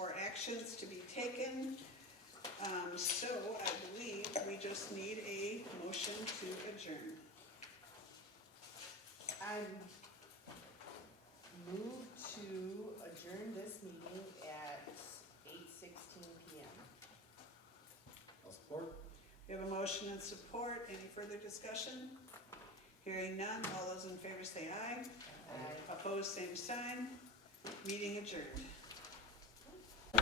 or actions to be taken. So I believe we just need a motion to adjourn. I move to adjourn this meeting at 8:16 p.m. I'll support. We have a motion and support. Any further discussion? Hearing none, all those in favor say aye. Aye. Opposed, same sign. Meeting adjourned. I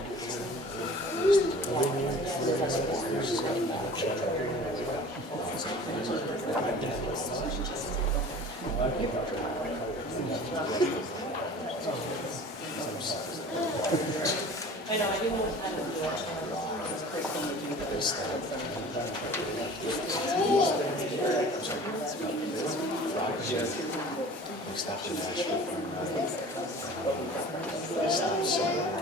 know, I didn't know what kind of direction I was going to do this. We stopped in Nashville we stopped somewhere and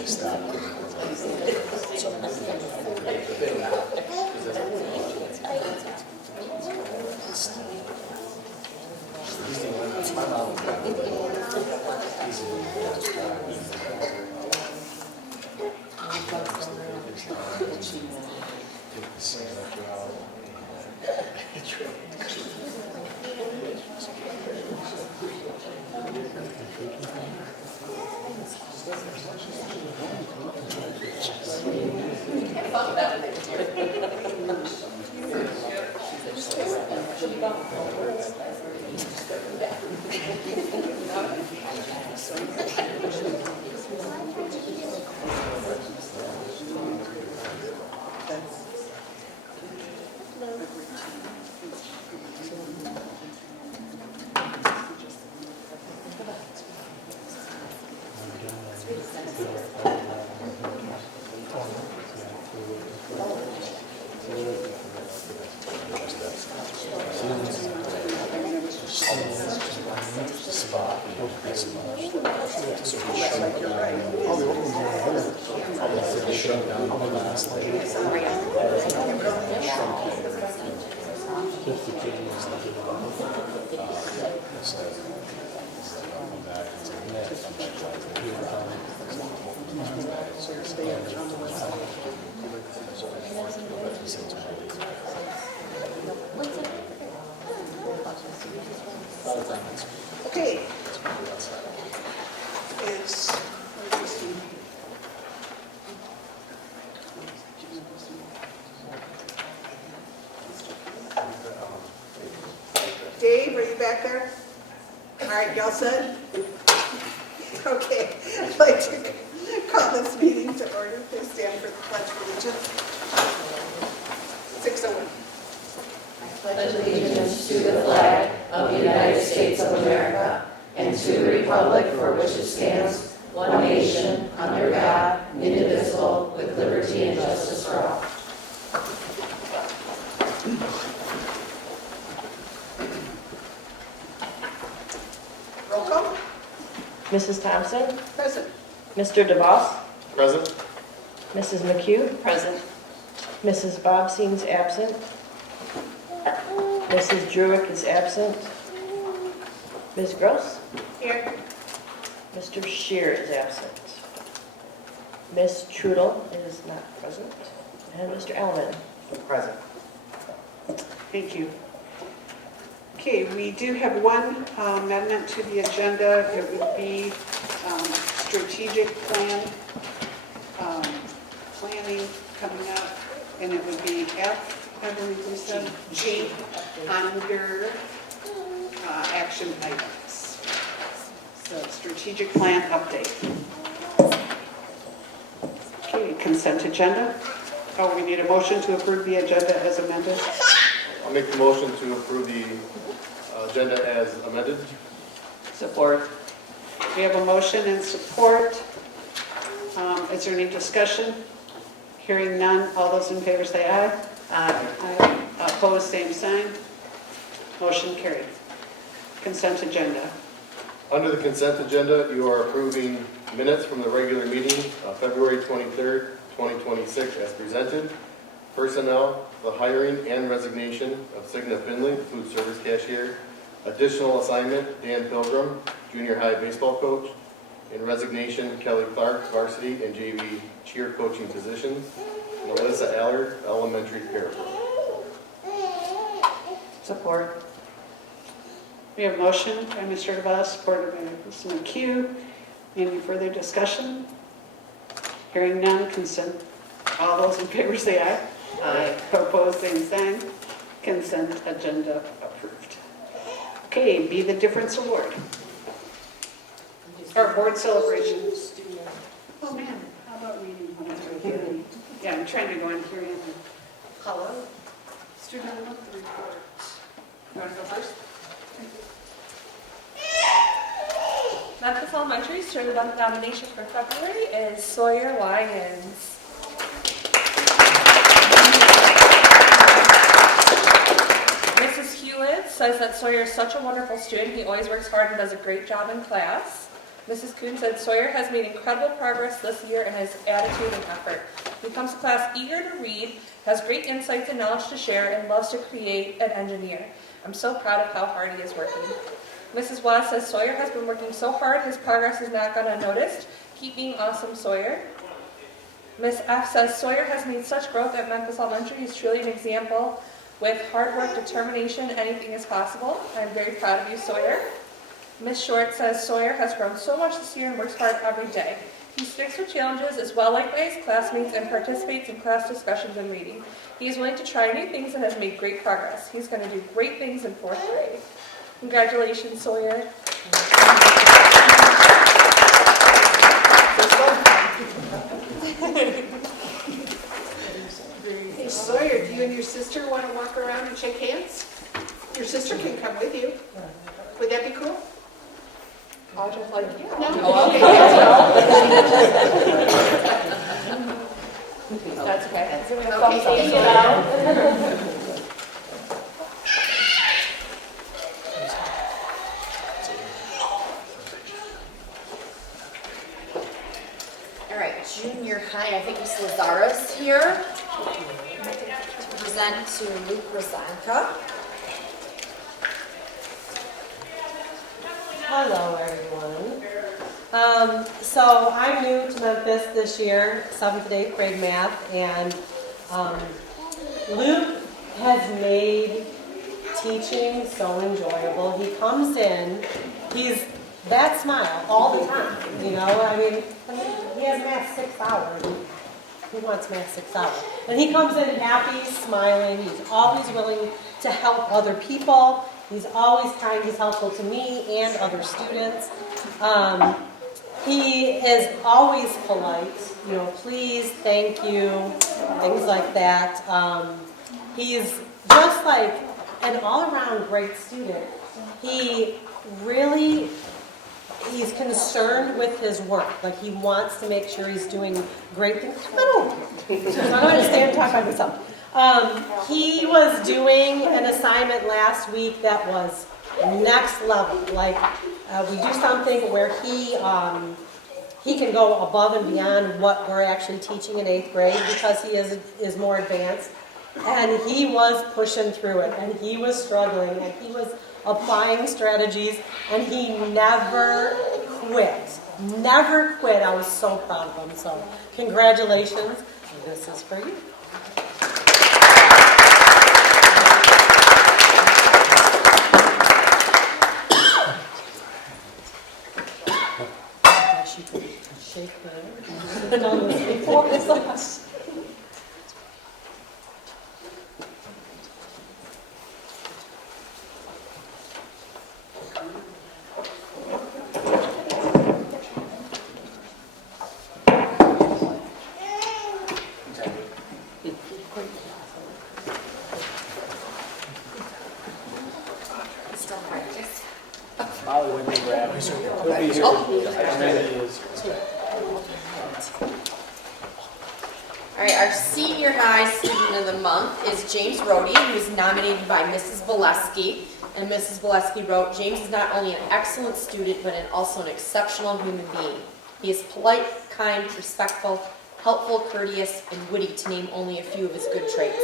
we stopped. Okay. It's, where is he? Dave, are you back there? All right, y'all set? Okay, I'd like to call this meeting to order. Please stand for the Pledge of Allegiance. 6:01. Pledge allegiance to the flag of the United States of America and to the republic for which it stands, one nation, under God, indivisible, with liberty and justice for all. Roll call. Mrs. Thompson, Present. Mr. DeVos, Present. Mrs. McHugh, Present. Mrs. Bobsein's absent, Mrs. Druick is absent, Ms. Gross, Here. Mr. Shear is absent, Ms. Trudel is not present, and Mr. Elman. Present. Thank you. Okay, we do have one amendment to the agenda. It would be strategic planning coming up, and it would be F, I believe we said, G, under action items. So strategic plan update. Okay, consent agenda. Oh, we need a motion to approve the agenda as amended. I'll make the motion to approve the agenda as amended. Support. We have a motion and support. Is there any discussion? Hearing none, all those in favor say aye. Aye. Aye. Opposed, same sign. Motion carried. Consent agenda. Under the consent agenda, you are approving minutes from the regular meeting of February 23rd, 2026 as presented. Personnel, the hiring and resignation of Signa Finley, food service cashier. Additional assignment, Dan Pilgrim, junior high baseball coach. In resignation, Kelly Clark, varsity and JV cheer coaching positions. Melissa Allard, elementary parapro. Support. We have a motion by Mr. Duval, supported by Mr. McHugh. Any further discussion? Hearing none, consent. All those in favor say aye. Aye. Opposed, same sign. Consent agenda approved. Okay, Be the Difference Award. Our board celebration. Oh man, how about reading one right here? Yeah, I'm trying to go in here and hello. Student monthly report. You want to go first? Memphis Elementary student month nomination for February is Sawyer Lyons. Mrs. Hewlett says that Sawyer is such a wonderful student. He always works hard and does a great job in class. Mrs. Kuhn said Sawyer has made incredible progress this year in his attitude and effort. He comes to class eager to read, has great insights and knowledge to share, and loves to create and engineer. I'm so proud of how hard he is working. Mrs. Watt says Sawyer has been working so hard, his progress has not gone unnoticed. Keep being awesome, Sawyer. Miss F says Sawyer has made such growth at Memphis Elementary. He's truly an example. With hard work, determination, anything is possible. I'm very proud of you, Sawyer. Miss Short says Sawyer has grown so much this year and works hard every day. He sticks with challenges, is well liked by his classmates, and participates in class discussions and reading. He is willing to try new things and has made great progress. He's going to do great things in 4th grade. Congratulations, Sawyer. Hey Sawyer, do you and your sister want to walk around and shake hands? Your sister can come with you. Would that be cool? I'll just like you. No? Okay. That's okay. Okay, thank you. All right, junior high, I think Ms. Lazara's here to present to Luke Rosanka. Hello, everyone. So I'm new to Memphis this year, 7th and 8th grade math, and Luke has made teaching so enjoyable. He comes in, he's that smile all the time, you know, I mean, he has math 6 hours. He wants math 6 hours. And he comes in happy, smiling, he's always willing to help other people. He's always kind, he's helpful to me and other students. He is always polite, you know, please, thank you, things like that. He's just like an all-around great student. He's concerned with his work. Like, he wants to make sure he's doing great things. I don't understand, talk by myself. He was doing an assignment last week that was next level. Like, we do something where he can go above and beyond what we're actually teaching in 8th grade because he is more advanced. And he was pushing through it, and he was struggling, and he was applying strategies, and he never quit. Never quit. I was so proud of him. So congratulations. This is for you. Shake hands. Done this before. Still practice. Molly, when you grab, he'll be here. I know he is. All right, our senior high student of the month is James Rohde, who was nominated by Mrs. Valesky. And Mrs. Valesky wrote, James is not only an excellent student, but also an exceptional human being. He is polite, kind, respectful, helpful, courteous, and witty, to name only a few of his good traits.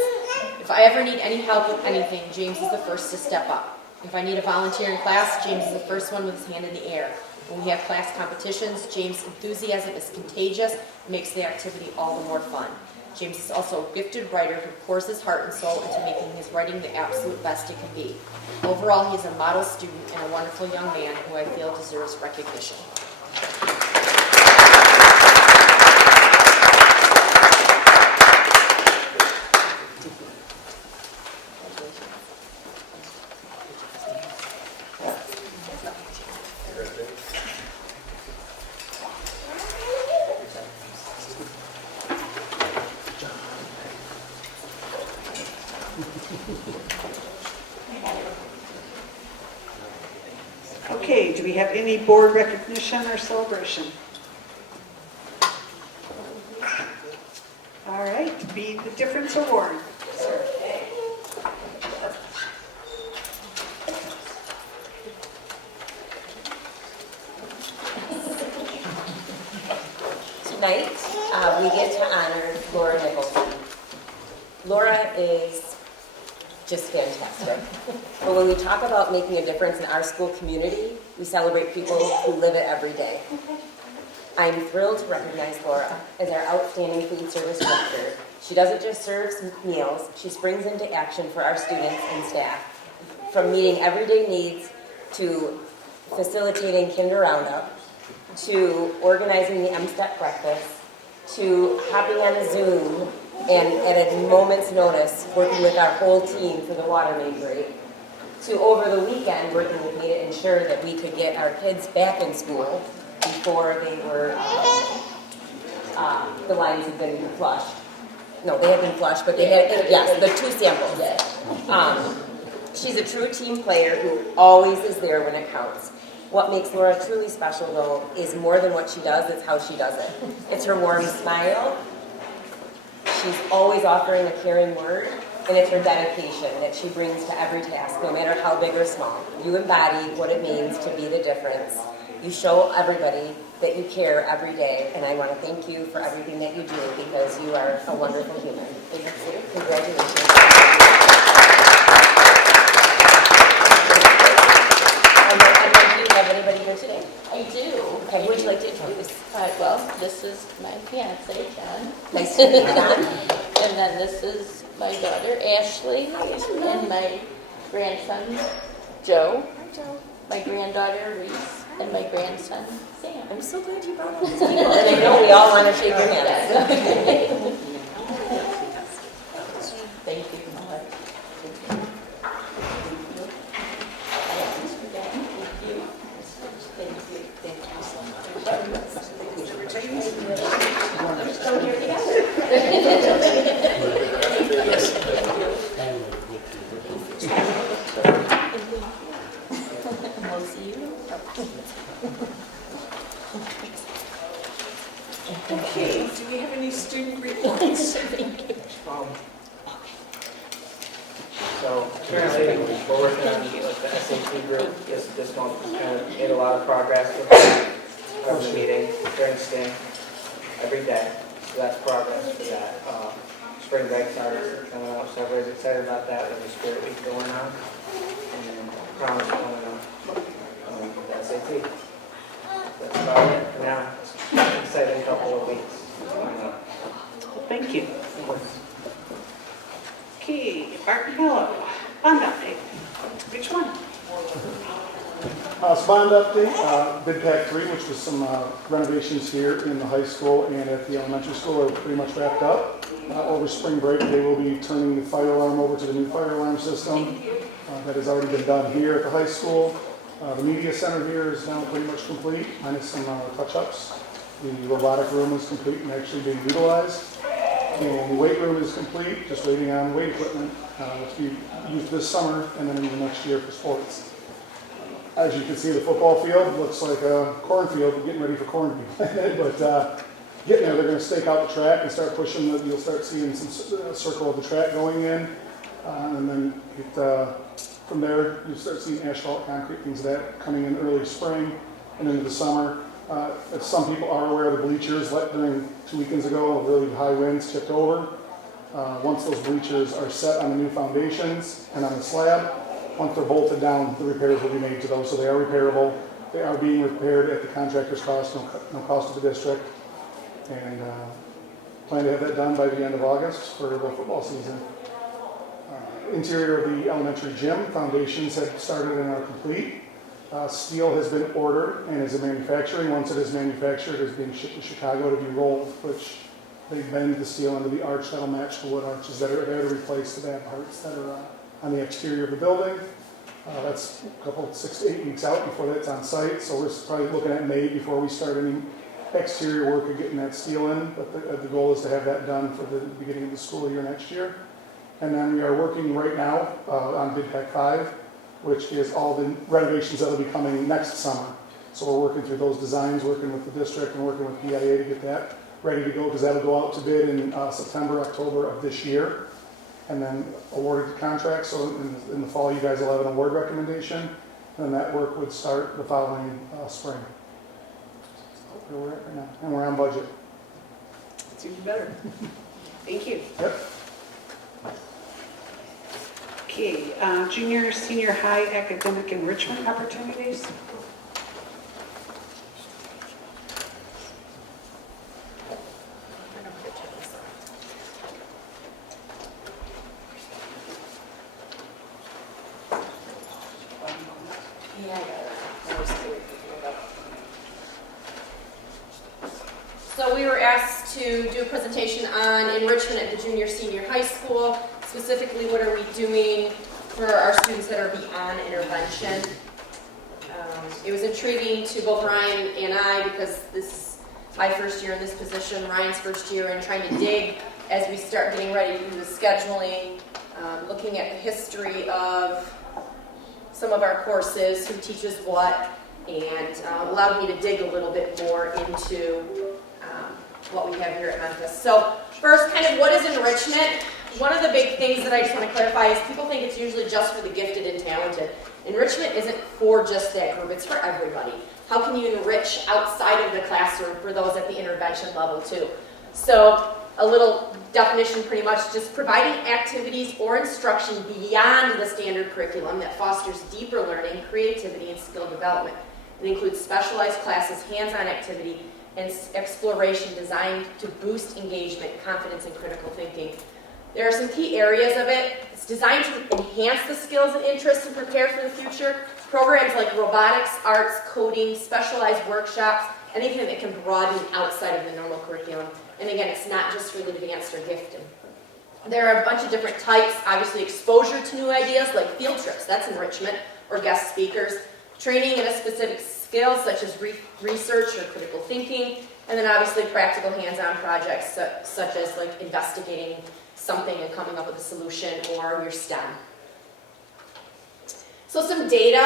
If I ever need any help with anything, James is the first to step up. If I need a volunteer in class, James is the first one with his hand in the air. When we have class competitions, James' enthusiasm is contagious, makes the activity all the more fun. James is also a gifted writer who pours his heart and soul into making his writing the absolute best it can be. Overall, he is a model student and a wonderful young man who I feel deserves recognition. Okay, do we have any board recognition or celebration? All right, Be the Difference Award. Sir. Tonight, we get to honor Laura Nicholson. Laura is just fantastic. But when we talk about making a difference in our school community, we celebrate people who live it every day. I'm thrilled to recognize Laura as our outstanding food service director. She doesn't just serve meals, she springs into action for our students and staff. From meeting everyday needs to facilitating Kinder Roundup, to organizing the M-Step breakfast, to hopping on a Zoom and at a moment's notice working with our whole team for the water main break, to over the weekend working with me to ensure that we could get our kids back in school before they were, the lines had been flushed. No, they had been flushed, but they had, yes, the 2 samples. She's a true team player who always is there when it counts. What makes Laura truly special, though, is more than what she does, it's how she does it. It's her warm smile. She's always offering a caring word, and it's her dedication that she brings to every task, no matter how big or small. You embody what it means to be the difference. You show everybody that you care every day, and I want to thank you for everything that you do because you are a wonderful human. Thank you. Congratulations. Do you have anybody here today? I do. Okay, who would you like to introduce? Well, this is my fiance, John. Nice to meet you, John. And then this is my daughter, Ashley, and my grandson, Joe. Hi, Joe. My granddaughter, Reese, and my grandson, Sam. I'm so glad you brought all these people. And I know we all want to shake your hands. Thank you so much. We'll see you. Okay, do we have any student reports? So currently, we're working on like the SAT group this month. We've kind of made a lot of progress with our meeting during STEM every day. So that's progress for that. Spring break started coming up, so everybody's excited about that. There's a spirit week going on, and promise coming up. The SAT. That's about it for now. Exciting couple of weeks coming up. Thank you. Okay, Art Mello, bond update. Which one? So bond update, bid pack 3, which was some renovations here in the high school and at the elementary school, are pretty much wrapped up. Over spring break, they will be turning the fire alarm over to the new fire alarm system that has already been done here at the high school. The media center here is now pretty much complete, minus some touch-ups. The robotic room is complete and actually being utilized. And the weight room is complete, just waiting on weight equipment to be used this summer and then into next year for sports. As you can see, the football field looks like a cornfield, getting ready for corn to be planted. But getting there, they're going to stake out the track and start pushing. You'll start seeing some circle of the track going in. And then from there, you'll start seeing asphalt, concrete, things of that coming in early spring and into the summer. As some people are aware, the bleachers during 2 weekends ago, really high winds tipped over. Once those bleachers are set on the new foundations and on the slab, once they're bolted down, the repairs will be made to those, so they are repairable. They are being repaired at the contractor's cost, no cost to the district. And plan to have that done by the end of August for the football season. Interior of the elementary gym, foundations have started and are complete. Steel has been ordered and is in manufacturing. Once it is manufactured, it is being shipped to Chicago to be rolled, which they bend the steel into the arch that'll match the wood arches that are there to replace the bad parts that are on the exterior of the building. That's a couple, 6 to 8 weeks out before that's on site, so we're probably looking at May before we start any exterior work of getting that steel in, but the goal is to have that done for the beginning of the school year next year. And then we are working right now on Bid Pack 5, which is all the renovations that will be coming next summer. So we're working through those designs, working with the district and working with BIA to get that ready to go, because that'll go out to bid in September, October of this year, and then awarded to contract. So in the fall, you guys will have an award recommendation, and that work would start the following spring. Where we're at right now, and we're on budget. It's even better. Thank you. Yep. Okay, junior, senior high academic enrichment opportunities. So we were asked to do a presentation on enrichment at the junior, senior high school. Specifically, what are we doing for our students that are beyond intervention? It was intriguing to both Ryan and I, because this is my first year in this position, Ryan's first year, and trying to dig as we start getting ready to do the scheduling, looking at the history of some of our courses, who teaches what, and allowed me to dig a little bit more into what we have here at Memphis. So first, kind of what is enrichment? One of the big things that I just want to clarify is people think it's usually just for the gifted and talented. Enrichment isn't for just that group, it's for everybody. How can you enrich outside of the classroom for those at the intervention level too? So a little definition, pretty much just providing activities or instruction beyond the standard curriculum that fosters deeper learning, creativity, and skill development. It includes specialized classes, hands-on activity, and exploration designed to boost engagement, confidence, and critical thinking. There are some key areas of it. It's designed to enhance the skills and interests and prepare for the future. Programs like robotics, arts, coding, specialized workshops, anything that can broaden outside of the normal curriculum. And again, it's not just for the advanced or gifted. There are a bunch of different types. Obviously, exposure to new ideas like field trips, that's enrichment, or guest speakers. Training in a specific skill such as research or critical thinking. And then obviously practical hands-on projects such as like investigating something and coming up with a solution, or your STEM. So some data,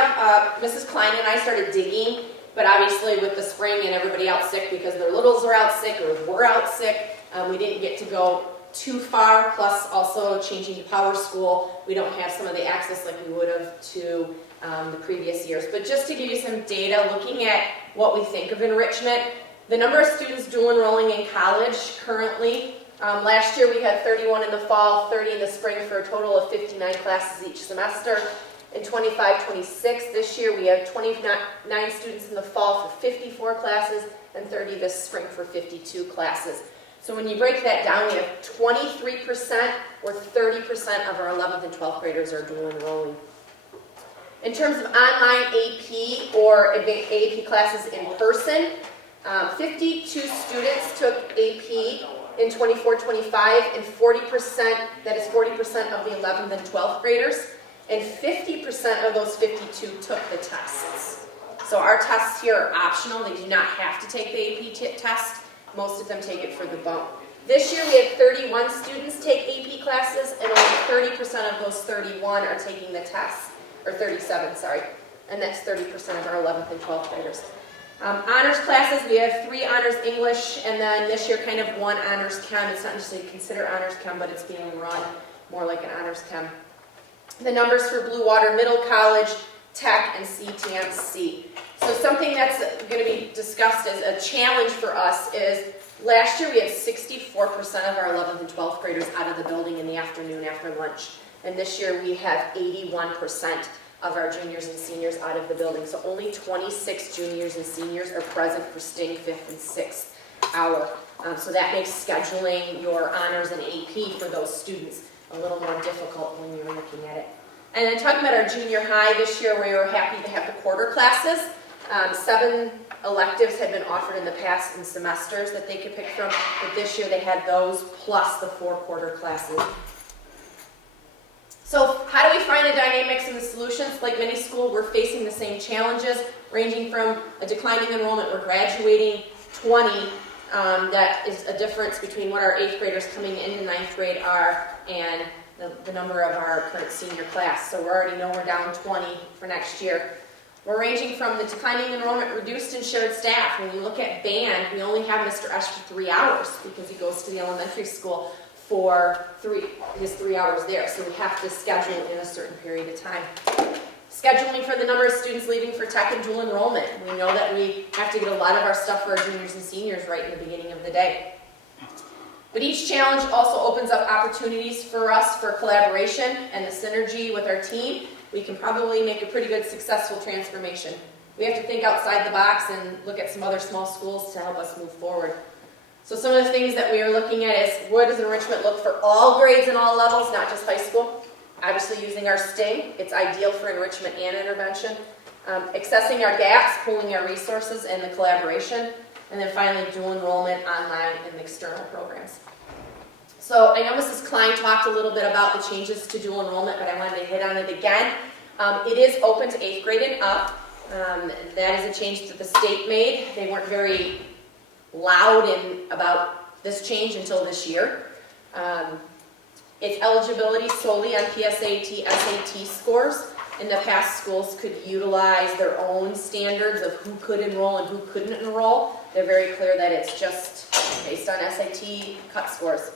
Mrs. Klein and I started digging, but obviously with the spring and everybody out sick because their littles are out sick or we're out sick, we didn't get to go too far, plus also changing to Power School, we don't have some of the access like we would have to the previous years. But just to give you some data, looking at what we think of enrichment, the number of students dual enrolling in college currently, last year we had 31 in the fall, 30 in the spring, for a total of 59 classes each semester. In 25-26 this year we have 29 students in the fall for 54 classes and 30 this spring for 52 classes. So when you break that down, we have 23% or 30% of our 11th and 12th graders are dual enrolling. In terms of online AP or AP classes in person, 52 students took AP in 24-25, and 40%, that is 40% of the 11th and 12th graders, and 50% of those 52 took the tests. So our tests here are optional. They do not have to take the AP test. Most of them take it for the bump. This year we had 31 students take AP classes, and only 30% of those 31 are taking the test, or 37, sorry, and that's 30% of our 11th and 12th graders. Honors classes, we have 3 honors English, and then this year kind of 1 honors chem. It's not necessarily considered honors chem, but it's being run more like an honors chem. The numbers for Blue Water Middle College, Tech, and CTMC. So something that's going to be discussed as a challenge for us is last year we had 64% of our 11th and 12th graders out of the building in the afternoon after lunch. And this year we have 81% of our juniors and seniors out of the building. So only 26 juniors and seniors are present for STING 5th and 6th hour. So that makes scheduling your honors and AP for those students a little more difficult when you're looking at it. And then talking about our junior high this year, we were happy to have the quarter classes. 7 electives had been offered in the past in semesters that they could pick from, but this year they had those plus the 4 quarter classes. So how do we find the dynamics and the solutions? Like many schools, we're facing the same challenges, ranging from a declining enrollment. We're graduating 20. That is a difference between what our 8th graders coming into 9th grade are and the number of our current senior class. So we already know we're down 20 for next year. We're ranging from the declining enrollment, reduced and shared staff. When you look at band, we only have Mr. Esch for 3 hours because he goes to the elementary school for his 3 hours there. So we have to schedule in a certain period of time. Scheduling for the number of students leaving for tech and dual enrollment. We know that we have to get a lot of our stuff for our juniors and seniors right in the beginning of the day. But each challenge also opens up opportunities for us for collaboration and the synergy with our team. We can probably make a pretty good successful transformation. We have to think outside the box and look at some other small schools to help us move forward. So some of the things that we are looking at is, what does enrichment look for all grades and all levels, not just high school? Obviously using our STING, it's ideal for enrichment and intervention. Accessing our gaps, pooling our resources, and the collaboration. And then finally, dual enrollment, online, and external programs. So I know Mrs. Klein talked a little bit about the changes to dual enrollment, but I wanted to hit on it again. It is open to 8th grade and up. That is a change that the state made. They weren't very loud about this change until this year. It's eligibility solely on PSAT, SAT scores. In the past, schools could utilize their own standards of who could enroll and who couldn't enroll. They're very clear that it's just based on SAT cut scores.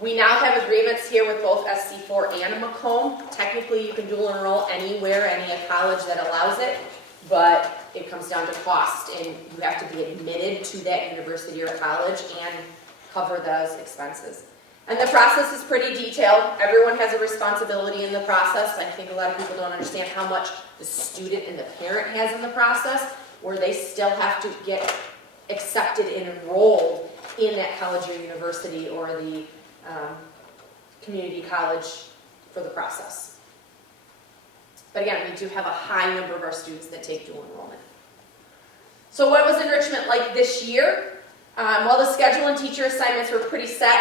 We now have agreements here with both SC4 and Macomb. Technically, you can dual enroll anywhere, any college that allows it, but it comes down to cost, and you have to be admitted to that university or college and cover those expenses. And the process is pretty detailed. Everyone has a responsibility in the process. I think a lot of people don't understand how much the student and the parent has in the process, where they still have to get accepted and enrolled in that college or university or the community college for the process. But again, we do have a high number of our students that take dual enrollment. So what was enrichment like this year? Well, the schedule and teacher assignments were pretty set.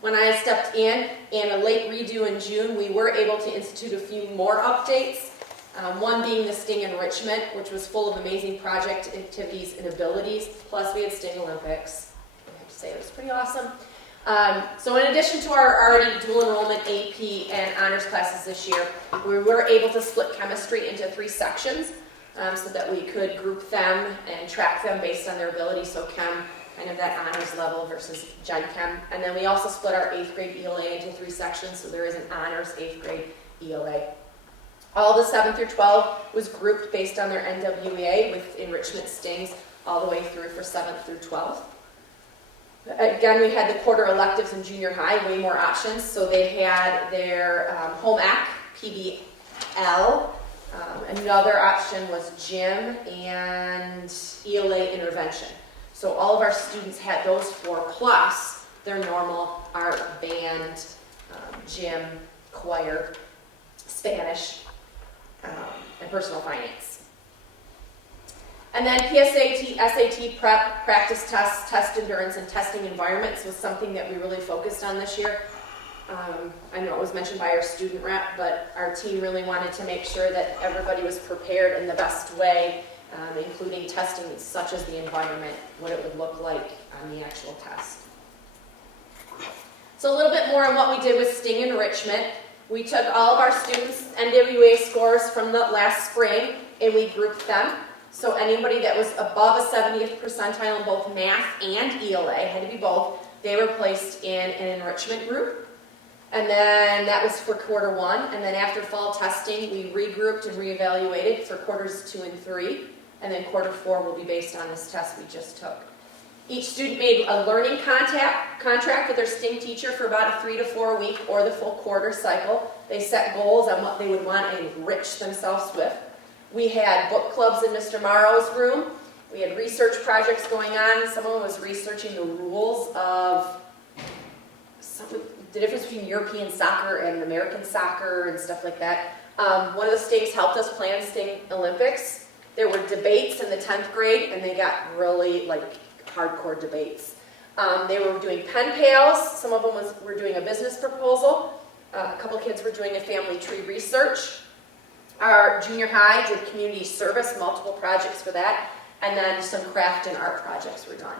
When I stepped in and a late redo in June, we were able to institute a few more updates. One being the STING enrichment, which was full of amazing project activities and abilities. Plus we had STING Olympics. I have to say it was pretty awesome. So in addition to our already dual enrollment AP and honors classes this year, we were able to split chemistry into 3 sections so that we could group them and track them based on their ability. So chem, kind of that honors level versus gen chem. And then we also split our 8th grade ELA into 3 sections, so there is an honors 8th grade ELA. All the 7th through 12 was grouped based on their NWEA with enrichment stings all the way through for 7th through 12th. Again, we had the quarter electives in junior high, way more options. So they had their home ec, PBL. Another option was gym and ELA intervention. So all of our students had those 4 plus their normal art, band, gym, choir, Spanish, and personal finance. And then PSAT, SAT prep, practice tests, test endurance, and testing environments was something that we really focused on this year. I know it was mentioned by our student rep, but our team really wanted to make sure that everybody was prepared in the best way, including testing such as the environment, what it would look like on the actual test. So a little bit more on what we did with STING enrichment. We took all of our students' NWA scores from the last spring and we grouped them. So anybody that was above a 70th percentile in both math and ELA, had to be both, they were placed in an enrichment group. And then that was for quarter 1. And then after fall testing, we regrouped and reevaluated for quarters 2 and 3. And then quarter 4 will be based on this test we just took. Each student made a learning contract with their STING teacher for about a 3 to 4 week or the full quarter cycle. They set goals on what they would want to enrich themselves with. We had book clubs in Mr. Morrow's room. We had research projects going on. Someone was researching the rules of the difference between European soccer and American soccer and stuff like that. One of the STINGs helped us plan STING Olympics. There were debates in the 10th grade, and they got really hardcore debates. They were doing pen pals. Some of them were doing a business proposal. A couple kids were doing a family tree research. Our junior high did community service, multiple projects for that, and then some craft and art projects were done.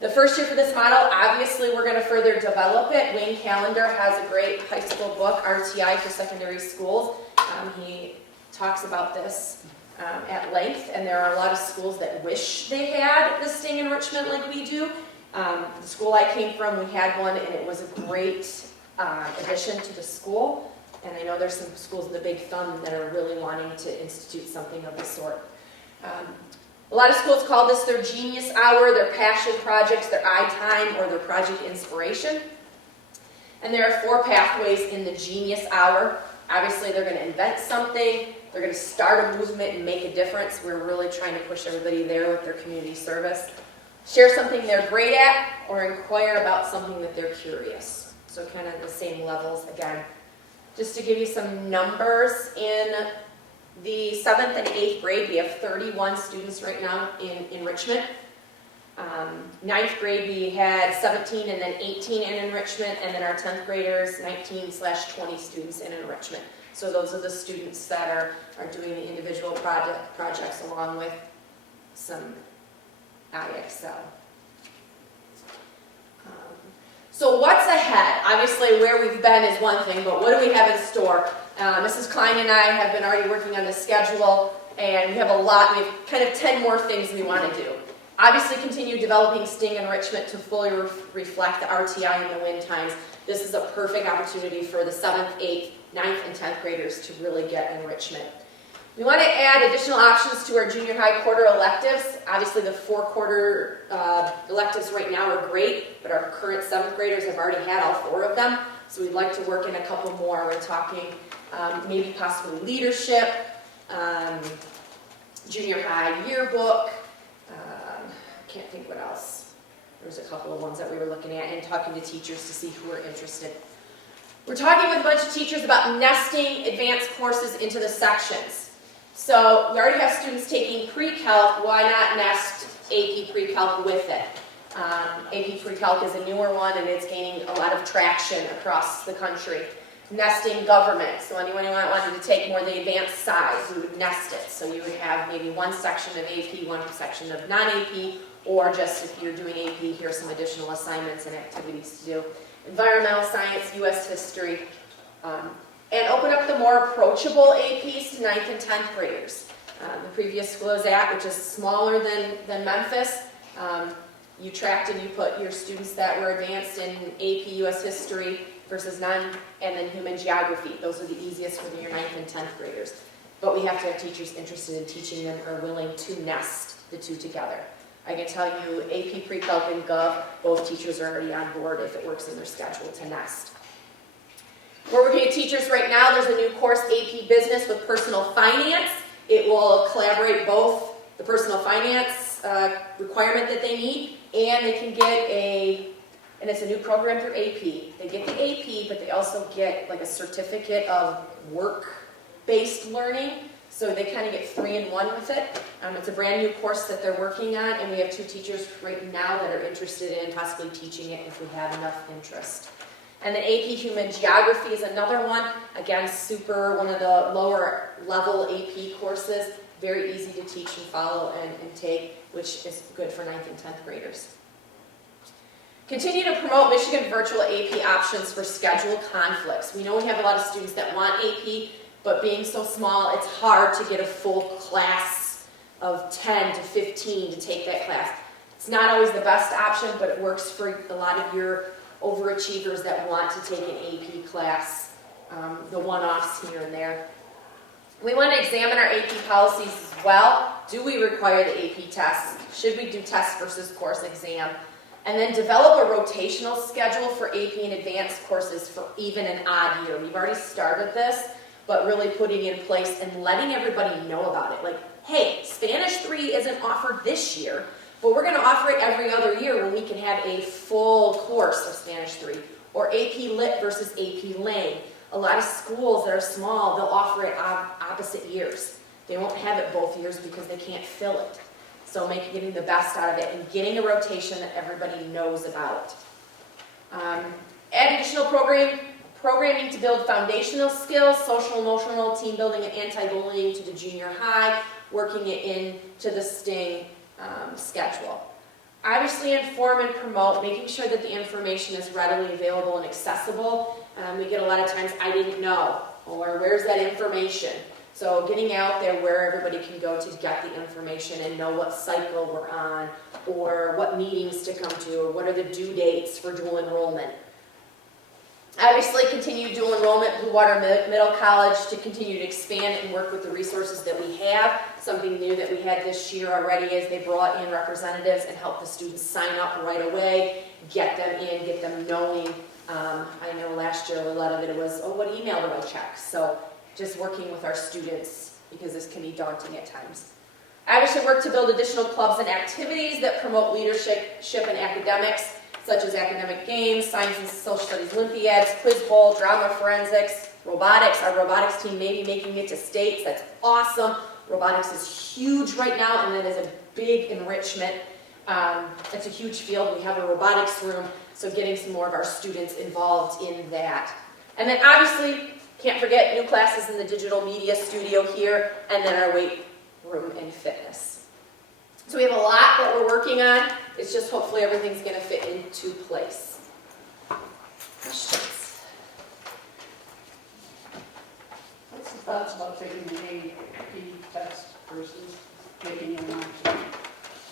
The first year for this model, obviously we're going to further develop it. Wayne Callender has a great high school book, RTI for Secondary Schools. He talks about this at length, and there are a lot of schools that wish they had the STING enrichment like we do. The school I came from, we had one, and it was a great addition to the school. And I know there's some schools in the Big Thumb that are really wanting to institute something of the sort. A lot of schools call this their genius hour, their passion projects, their I-time, or their project inspiration. And there are 4 pathways in the genius hour. Obviously, they're going to invent something. They're going to start a movement and make a difference. We're really trying to push everybody there with their community service. Share something they're great at, or inquire about something that they're curious. So kind of the same levels again. Just to give you some numbers, in the 7th and 8th grade, we have 31 students right now in enrichment. 9th grade, we had 17 and then 18 in enrichment, and then our 10th graders, 19/20 students in enrichment. So those are the students that are doing the individual projects along with some IXL. So what's ahead? Obviously, where we've been is one thing, but what do we have in store? Mrs. Klein and I have been already working on the schedule, and we have a lot. We have kind of 10 more things we want to do. Obviously, continue developing STING enrichment to fully reflect the RTI and the win times. This is a perfect opportunity for the 7th, 8th, 9th, and 10th graders to really get enrichment. We want to add additional options to our junior high quarter electives. Obviously, the 4 quarter electives right now are great, but our current 7th graders have already had all 4 of them. So we'd like to work in a couple more. We're talking maybe possibly leadership, junior high yearbook, can't think what else. There's a couple of ones that we were looking at, and talking to teachers to see who are interested. We're talking with a bunch of teachers about nesting advanced courses into the sections. So we already have students taking pre-calc, why not nest AP pre-calc with it? AP pre-calc is a newer one, and it's gaining a lot of traction across the country. Nesting government, so anyone who wanted to take more of the advanced side, we would nest it. So you would have maybe one section of AP, one section of non-AP, or just if you're doing AP, here's some additional assignments and activities to do. Environmental science, US history, and open up the more approachable APs to 9th and 10th graders. The previous school I was at, which is smaller than Memphis, you tracked and you put your students that were advanced in AP US history versus none, and then human geography. Those are the easiest for your 9th and 10th graders. But we have to have teachers interested in teaching them or willing to nest the 2 together. I can tell you AP Pre-Calc and Gov, both teachers are already on board if it works in their schedule to nest. We're working with teachers right now. There's a new course, AP Business with Personal Finance. It will collaborate both the personal finance requirement that they need, and they can get and it's a new program through AP. They get the AP, but they also get like a certificate of work-based learning. So they kind of get 3-in-1 with it. It's a brand new course that they're working on, and we have 2 teachers right now that are interested in possibly teaching it if we have enough interest. And then AP Human Geography is another one. Again, one of the lower level AP courses. Very easy to teach and follow and take, which is good for 9th and 10th graders. Continue to promote Michigan virtual AP options for schedule conflicts. We know we have a lot of students that want AP, but being so small, it's hard to get a full class of 10 to 15 to take that class. It's not always the best option, but it works for a lot of your overachievers that want to take an AP class, the one-offs here and there. We want to examine our AP policies as well. Do we require the AP tests? Should we do test versus course exam? And then develop a rotational schedule for AP and advanced courses for even an odd year. We've already started this, but really putting in place and letting everybody know about it. Like, hey, Spanish 3 isn't offered this year, but we're going to offer it every other year when we can have a full course of Spanish 3. Or AP Lit versus AP Lang. A lot of schools that are small, they'll offer it opposite years. They won't have it both years because they can't fill it. So getting the best out of it and getting a rotation that everybody knows about. Add additional programming to build foundational skills, social, emotional, team building, and anti-bullying to the junior high, working it into the STING schedule. Obviously inform and promote, making sure that the information is readily available and accessible. We get a lot of times, I didn't know, or where's that information? So getting out there where everybody can go to get the information and know what cycle we're on, or what meetings to come to, or what are the due dates for dual enrollment. Obviously, continue dual enrollment, Blue Water Middle College, to continue to expand and work with the resources that we have. Something new that we had this year already is they brought in representatives and helped the students sign up right away, get them in, get them knowing. I know last year a lot of it was, oh, what email do I check? So just working with our students, because this can be daunting at times. Obviously, work to build additional clubs and activities that promote leadership and academics, such as academic games, science and social studies Olympiads, quiz bowl, drama forensics, robotics. Our robotics team may be making it to states. That's awesome. Robotics is huge right now, and it is a big enrichment. It's a huge field. We have a robotics room, so getting some more of our students involved in that. And then obviously, can't forget new classes in the digital media studio here, and then our weight room and fitness. So we have a lot that we're working on. It's just hopefully everything's going to fit into place. Questions? What's the thoughts about taking the AP test versus taking an option?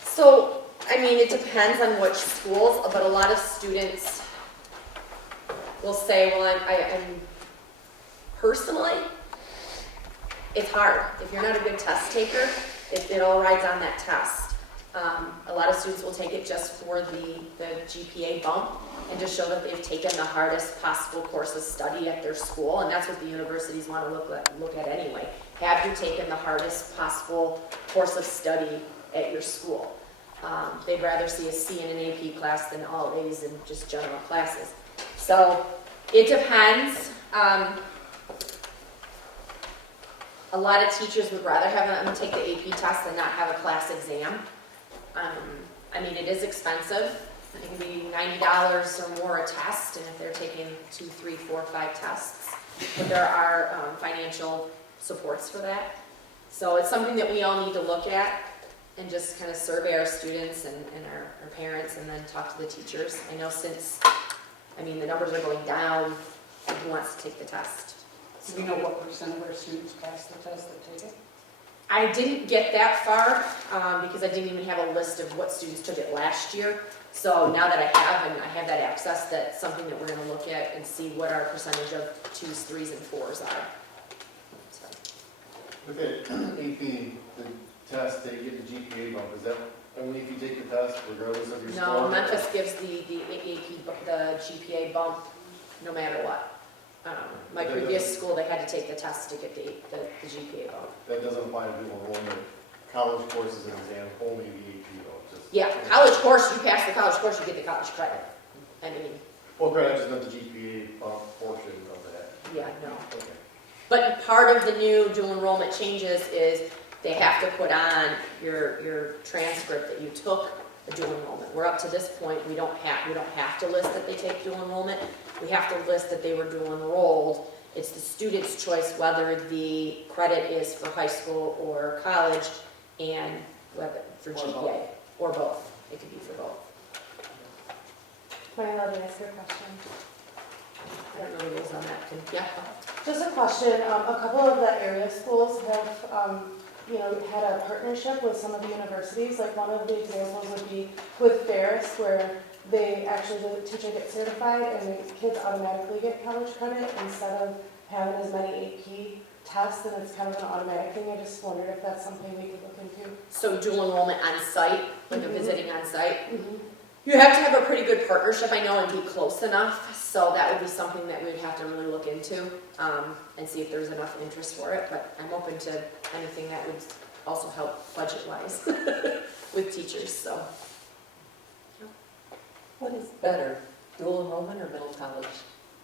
So, I mean, it depends on which schools, but a lot of students will say, well, I'm personally, it's hard. If you're not a good test taker, it all rides on that test. A lot of students will take it just for the GPA bump and just show that they've taken the hardest possible course of study at their school, and that's what the universities want to look at anyway. Have you taken the hardest possible course of study at your school? They'd rather see a C in an AP class than all A's in just general classes. So it depends. A lot of teachers would rather have them take the AP test than not have a class exam. I mean, it is expensive. It can be $90 or more a test, and if they're taking 2, 3, 4, 5 tests. But there are financial supports for that. So it's something that we all need to look at and just kind of survey our students and our parents, and then talk to the teachers. I know the numbers are going down, and who wants to take the test? Do we know what % of our students pass the test that take it? I didn't get that far because I didn't even have a list of what students took it last year. So now that I have that access, that's something that we're going to look at and see what our percentage of 2s, 3s, and 4s are. So. Okay, AP, the test, they get the GPA bump, is that only if you take the test regardless of your score? No, Memphis gives the GPA bump no matter what. My previous school, they had to take the test to get the GPA bump. That doesn't apply to dual enrollment, college courses and exams, only the AP though? Yeah, college course, you pass the college course, you get the college credit. I mean. Well, granted, I just meant the GPA bump portion of that. Yeah, no. Okay. But part of the new dual enrollment changes is they have to put on your transcript that you took a dual enrollment. We're up to this point, we don't have to list that they take dual enrollment. We have to list that they were dual enrolled. It's the student's choice whether the credit is for high school or college, and whether for GPA or both. It could be for both. Am I allowed to ask you a question? I don't know the rules on that. Yeah. Just a question. A couple of the area schools have, had a partnership with some of the universities. Like one of the examples would be with Ferris, where the teacher gets certified and the kids automatically get college credit instead of having as many AP test and it's kind of an automatic thing. I just wondered if that's something we could look into. So dual enrollment on site, like a visiting on site. You have to have a pretty good partnership, I know, and be close enough. So that would be something that we'd have to really look into and see if there's enough interest for it. But I'm open to anything that would also help budget-wise with teachers. So What is better, dual enrollment or middle college?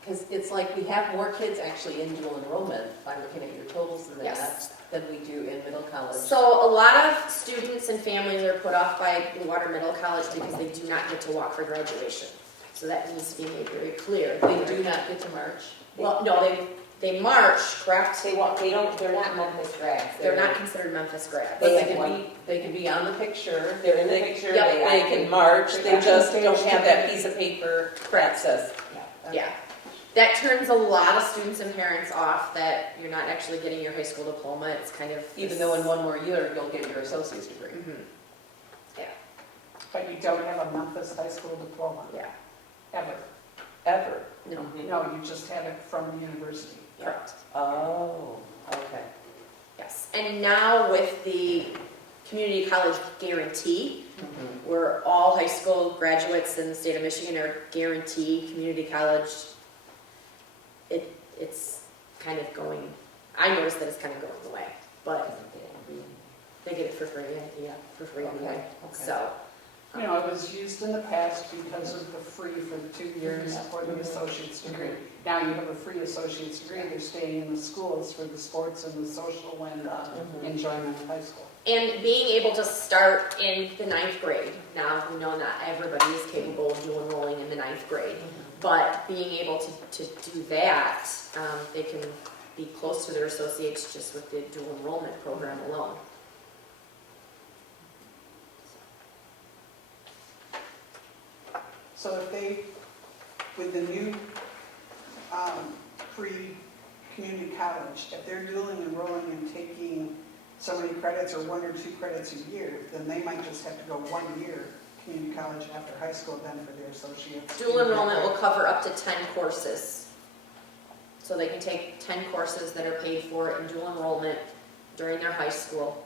Because it's like we have more kids actually in dual enrollment by looking at your totals and that Yes. than we do in middle college. So a lot of students and families are put off by Blue Water Middle College because they do not get to walk for graduation. So that needs to be made very clear. They do not get to march. Well, no, they march, correct? They walk, they're not Memphis grads. They're not considered Memphis grads. But They they have can be on the picture. They're in the They- picture, Yep. They can march, they just don't have that piece of paper that says. Yeah. That turns a lot of students and parents off that you're not actually getting your high school diploma. It's kind of. Even though in one more year, you'll get your associate's degree. Mhm. But you don't have a Memphis high school diploma, Yeah, ever. Ever. no, No, you just have it from the university. correct. Oh, okay. Yes. And now with the community college guarantee, where all high school graduates in the state of Michigan are guaranteed community college, it's kind of going, I noticed that it's kind of going away, but they get it for free, yeah, for free anyway. Okay. So, You know, it was used in the past because of the free for the 2 years for the associate's degree. Now you have a free associate's degree, you're staying in the schools for the sports and the social and enjoyment of high school. and being able to start in the 9th grade. Now, we know not everybody is capable of dual enrolling in the 9th grade, but being able to do that, they can be close to their associates just with the dual enrollment program alone. So if they, with the new pre-community college, if they're dual enrolling and taking so many credits or 1 or 2 credits a year, then they might just have to go 1 year community college after high school then for their associates. Dual enrollment will cover up to 10 courses. So they can take 10 courses that are paid for in dual enrollment during their high school.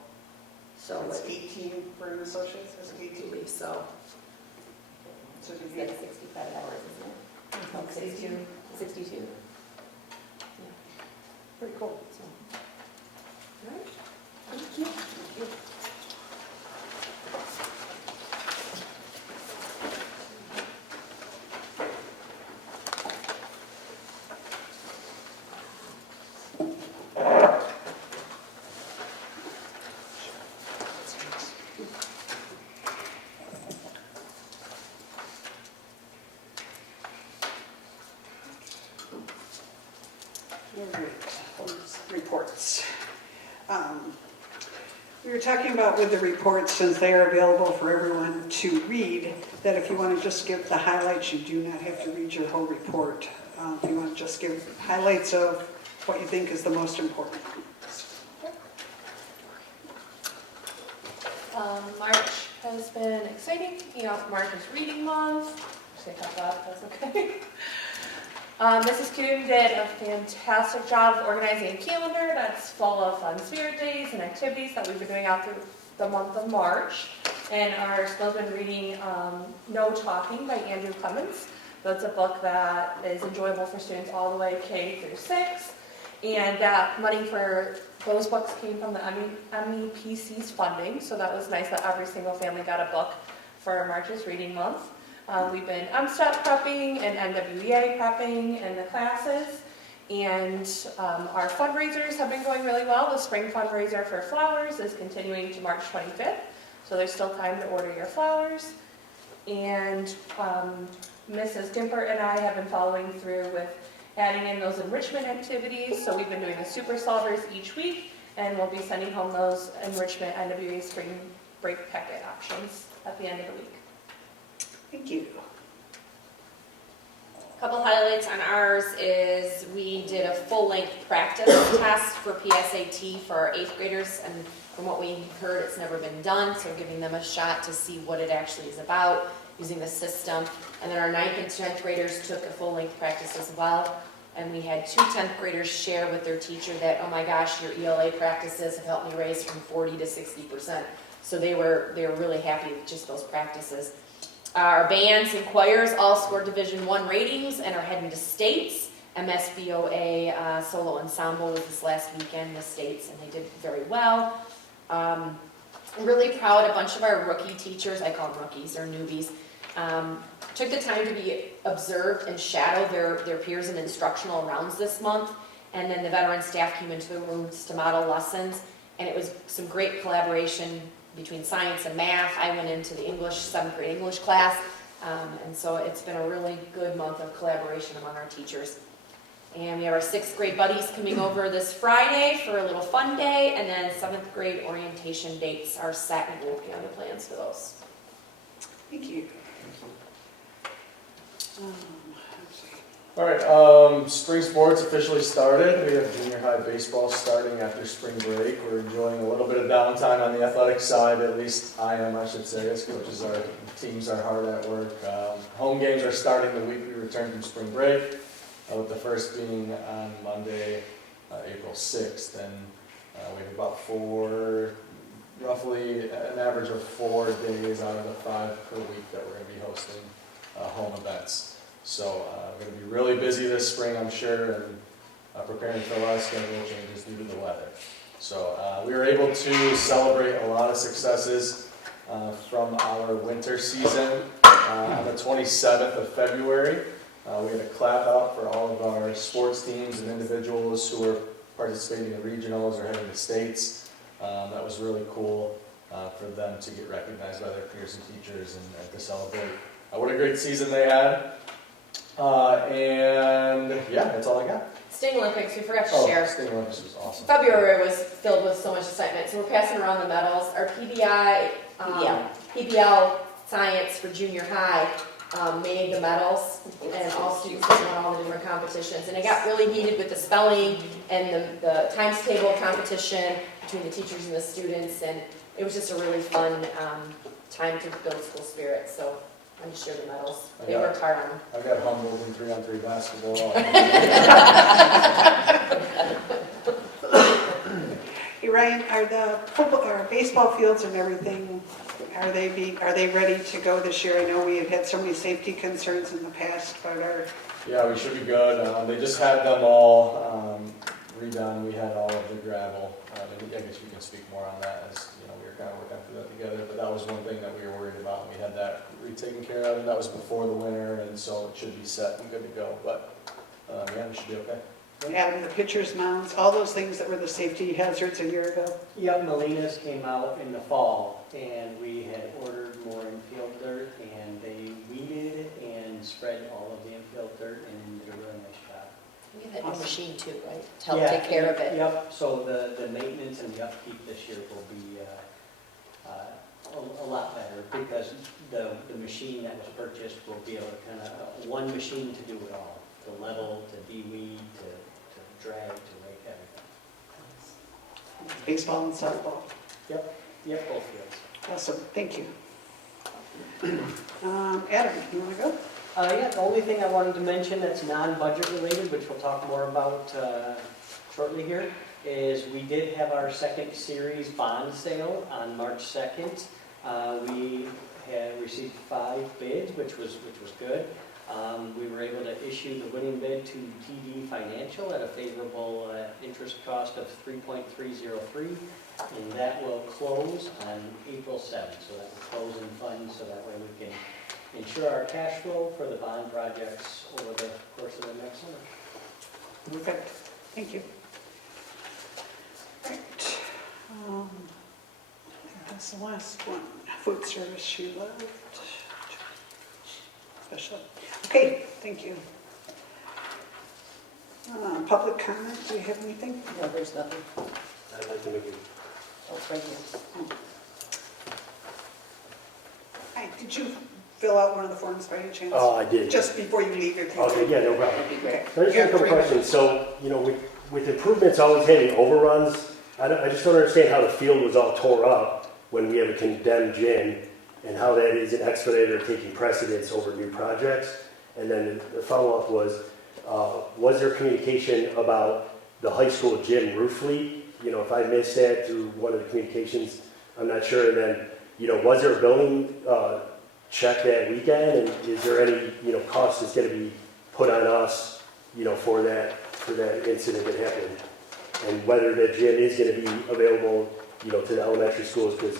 So It's 18 for an associate, is it I 18? believe so. So if Is you that 65 hours, isn't it? 62. 62. pretty cool. Thank you. All right, reports. We were talking about with the reports, since they are available for everyone to read, that if you want to just give the highlights, you do not have to read your whole report. If you want to just give highlights of what you think is the most important. March has been exciting. You know, March is reading month. Say that, that's okay. Mrs. Kuhn did a fantastic job of organizing a calendar that's full of fun spirit days and activities that we've been doing out through the month of March. And our school's been reading No Talking by Andrew Clemens. That's a book that is enjoyable for students all the way K through 6. And that money for those books came from the MEPC's funding, so that was nice that every single family got a book for March's reading month. We've been MSTEP prepping and NWEA prepping in the classes, and our fundraisers have been going really well. The spring fundraiser for flowers is continuing to March 25th, so there's still time to order your flowers. And Mrs. Dimper and I have been following through with adding in those enrichment activities. So we've been doing the super solvers each week, and we'll be sending home those enrichment NWA spring break packet options at the end of the week. Thank you. Couple highlights on ours is we did a full-length practice test for PSAT for our 8th graders, and from what we heard, it's never been done, so giving them a shot to see what it actually is about using the system. And then our 9th and 10th graders took a full-length practice as well. And we had 2 10th graders share with their teacher that, oh my gosh, your ELA practices have helped me raise from 40 to 60%. So they were really happy with just those practices. Our bands and choirs all scored Division I ratings and are heading to states. MSBOA solo ensemble was this last weekend in the states, and they did very well. I'm really proud. A bunch of our rookie teachers, I call them rookies, they're newbies, took the time to be observed and shadow their peers in instructional rounds this month. And then the veteran staff came into the rooms to model lessons, and it was some great collaboration between science and math. I went into the English, 7th grade English class, and so it's been a really good month of collaboration among our teachers. And we have our 6th grade buddies coming over this Friday for a little fun day, and then 7th grade orientation dates are set, and we'll working on the plans for those. Thank you. All right, spring sports officially started. We have junior high baseball starting after spring break. We're enjoying a little bit of downtime on the athletic side, at least I am, I should say, as coaches. Our teams are hard at work. Home games are starting the week we return from spring break, with the first being on Monday, April 6th. And we have about roughly an average of 4 days out of the 5 per week that we're going to be hosting home events. So we're going to be really busy this spring, I'm sure, and preparing for a lot of schedule changes due to the weather. So we were able to celebrate a lot of successes from our winter season. On the 27th of February, we had a clap out for all of our sports teams and individuals who were participating in regionals or heading to states. That was really cool for them to get recognized by their peers and teachers and to celebrate. What a great season they had. And yeah, that's all I got. Sting Olympics, we forgot to share. Sting Olympics was awesome. February was filled with so much excitement, so we're passing around the medals. Our PBL science for junior high made the medals, and all students won all the different competitions. And it got really heated with the spelling and the times table competition between the teachers and the students, and it was just a really fun time to build school spirit. So I just share the medals. They worked hard on them. I got humbled in 3-on-3 basketball. Hey Ryan, are the baseball fields and everything, are they ready to go this year? I know we have had so many safety concerns in the past, but Yeah, we should be good. They just had them all redone. We had all of the gravel. I guess we can speak more on that, as you know, we were kind of working through that together. But that was one thing that we were worried about. We had that taken care of, and that was before the winter, and so it should be set and good to go. But yeah, we should be okay. adding the pitcher's mounds, all those things that were the safety hazards a year ago? Yep, Molinas came out in the fall, and we had ordered more infield dirt, and they weeded and spread all of the infield dirt and did a really nice job. We have that new machine too, right? To help Yeah, take care of it. Yep, so the maintenance and the upkeep this year will be a lot better, because the machine that was purchased will be able to kind of, one machine to do it all, to level, to de-weed, to drag, to rake, everything. Baseball and softball. Yep, both fields. Awesome, thank you. Adam, you want to go? Yeah, the only thing I wanted to mention that's non-budget related, which we'll talk more about shortly here, is we did have our second series bond sale on March 2nd. We had received 5 bids, which was good. We were able to issue the winning bid to TD Financial at a favorable interest cost of 3.303, and that will close on April 7th. So that will close in funds, so that way we can ensure our cash flow for the bond projects over the course of the next summer. Perfect, thank you. Right. That's the last one. Food service she loved. Special. Okay, thank you. Public comment, do you have anything? No, there's nothing. I'd like to make it. Oh, thank you. Hi, did you fill out one of the forms by any chance? Oh, I did. Just before you leave, if you Okay, yeah, no problem. That'd be great. So I just have a couple questions. So, you know, with improvements always having overruns, I just don't understand how the field was all tore up when we have a condemned gym, and how that is an expediter taking precedence over new projects. And then the follow-up was, Was there communication about the high school gym roof leak? You know, if I missed that through one of the communications, I'm not sure. And then, you know, was there a building check that weekend? And is there any, you know, cost that's going to be put on us, you know, for that incident that happened? And whether the gym is going to be available, you know, to the elementary schools, because,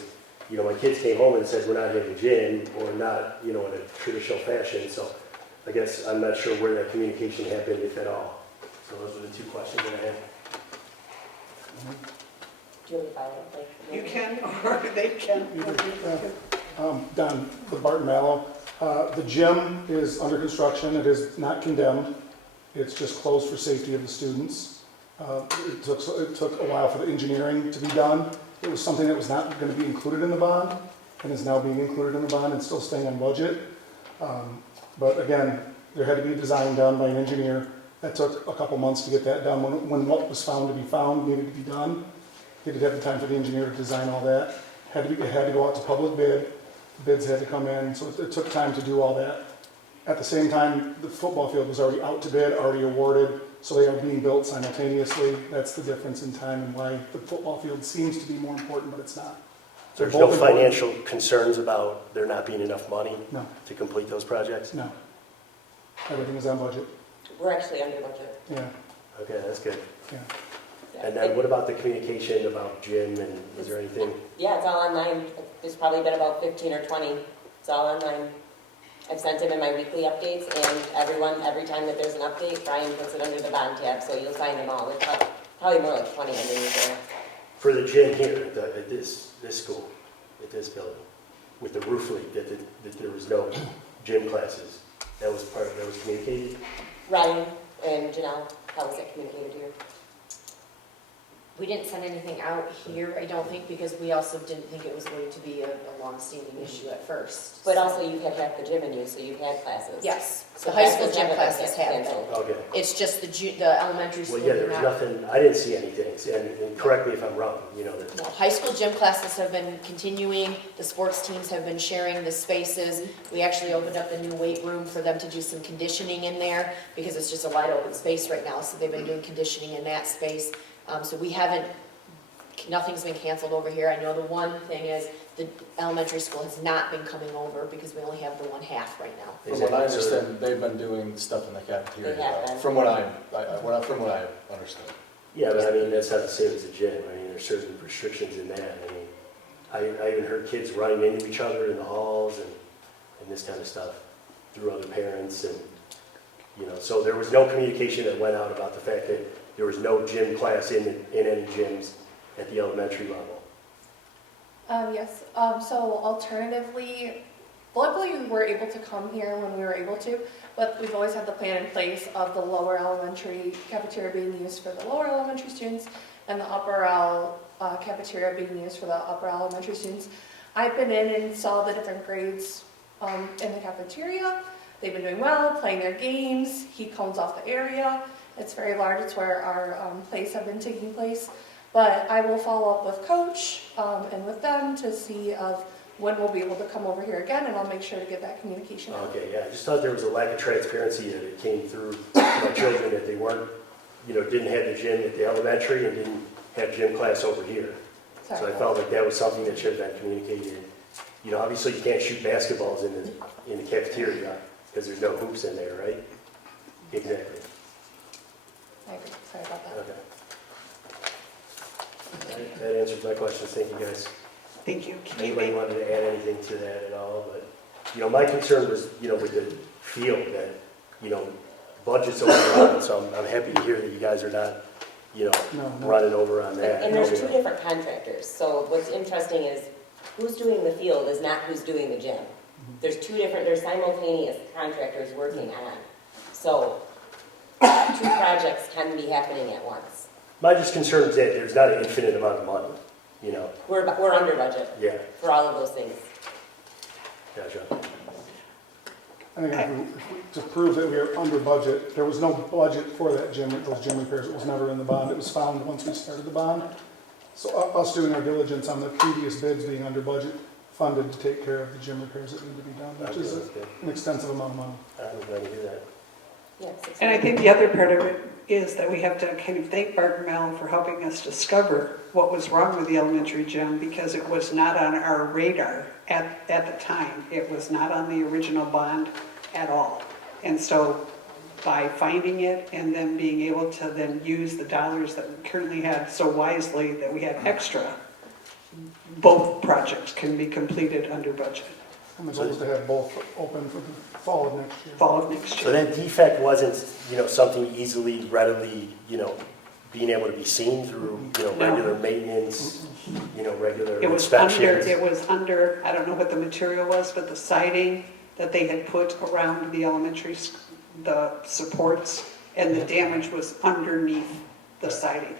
you know, my kids came home and said we're not having a gym, or not, you know, in a traditional fashion. So I guess I'm not sure where that communication happened, if at all. So those are the two questions that I had. Do you want to follow up? Like, You can, or they can. Don, the Barton Mallow. The gym is under construction. It is not condemned. It's just closed for safety of the students. It took a while for the engineering to be done. It was something that was not going to be included in the bond, and is now being included in the bond and still staying on budget. But again, there had to be a design done by an engineer. That took a couple months to get that done. When what was found to be found needed to be done, he did have the time for the engineer to design all that. It had to go out to public bid. Bids had to come in, so it took time to do all that. At the same time, the football field was already out to bid, already awarded, so they are being built simultaneously. That's the difference in time and why the football field seems to be more important, but it's not. There's no financial concerns about there not being enough money No. to complete those projects? No. Everything is on budget. we're actually under budget. Yeah. Okay, that's good. Yeah. And then what about the communication about gym, and is there anything? Yeah, it's all online. There's probably been about 15 or 20. It's all online. I've sent him in my weekly updates, and every time that there's an update, Brian puts it under the bond tab, so you'll find them all. There's probably more like 20 underneath there. For the gym here at this school, at this building, with the roof leak, that there was no gym classes, that was communicated? Ryan and Janelle, how was that communicated here? We didn't send anything out here, I don't think, because we also didn't think it was going to be a long-standing issue at first. But also you've had half the gym in you, so you've had classes. Yes, So the high school classes gym haven't been classes have been. canceled. Okay. It's just the elementary school. Well, yeah, did there was not. nothing, I didn't see anything, and correct me if I'm wrong, you know, that. No, high school gym classes have been continuing, the sports teams have been sharing the spaces. We actually opened up the new weight room for them to do some conditioning in there, because it's just a wide open space right now, so they've been doing conditioning in that space. So we haven't, nothing's been canceled over here. I know the one thing is, the elementary school has not been coming over, because we only have the one half right now. From what I understand, they've been doing stuff in the cafeteria. They have been. From what I understood. Yeah, but I mean, that's not the same as a gym. I mean, there's certain restrictions in that. I mean, I even heard kids running into each other in the halls and this kind of stuff through other parents, and, you know, so there was no communication that went out about the fact that there was no gym class in any gyms at the elementary level. Yes, so alternatively, luckily we were able to come here when we were able to, but we've always had the plan in place of the lower elementary cafeteria being used for the lower elementary students and the upper cafeteria being used for the upper elementary students. I've been in and saw the different grades in the cafeteria. They've been doing well, playing their games. He cones off the area. It's very large. It's where our plays have been taking place. But I will follow up with Coach and with them to see of when we'll be able to come over here again, and I'll make sure to get that communication out. Okay, yeah, I just thought there was a lack of transparency that it came through my children, that they weren't, you know, didn't have the gym at the elementary and didn't have gym class over here. Sorry. So I felt like that was something that should have been communicated. You know, obviously you can't shoot basketballs in the cafeteria because there's no hoops in there, right? Exactly. I agree. Sorry about that. Okay. All right, that answers my questions. Thank you, guys. Thank you. Anybody wanted to add anything to that at all? But, you know, my concern was, you know, with the field that, you know, budget's overrun, so I'm happy to hear that you guys are not, you know, running over on that. And there's two different contractors, so what's interesting is who's doing the field is not who's doing the gym. There's simultaneous contractors working on. So two projects can be happening at once. My just concern is that there's not an infinite amount of money, you know. We're under budget Yeah, for all of those things. gotcha. I think to prove that we are under budget, there was no budget for that gym, those gym repairs. It was never in the bond. It was found once we started the bond. So us doing our diligence on the previous bids being under budget funded to take care of the gym repairs that need to be done, which is an extensive amount of money. I'm glad to hear that. Yeah, And I think the other part of it is that we have to kind of thank Barton Mel for helping us discover what was wrong with the elementary gym, because it was not on our radar at the time. It was not on the original bond at all. And so by finding it and then being able to then use the dollars that we currently had so wisely that we had extra, both projects can be completed under budget. And the goal is to have both open for the fall of next year. Fall of next So year. that defect wasn't, something easily, readily, being able to be seen through, No. regular maintenance, regular It was under, inspections? I don't know what the material was, but the siding that they had put around the elementary, the supports, and the damage was underneath the siding.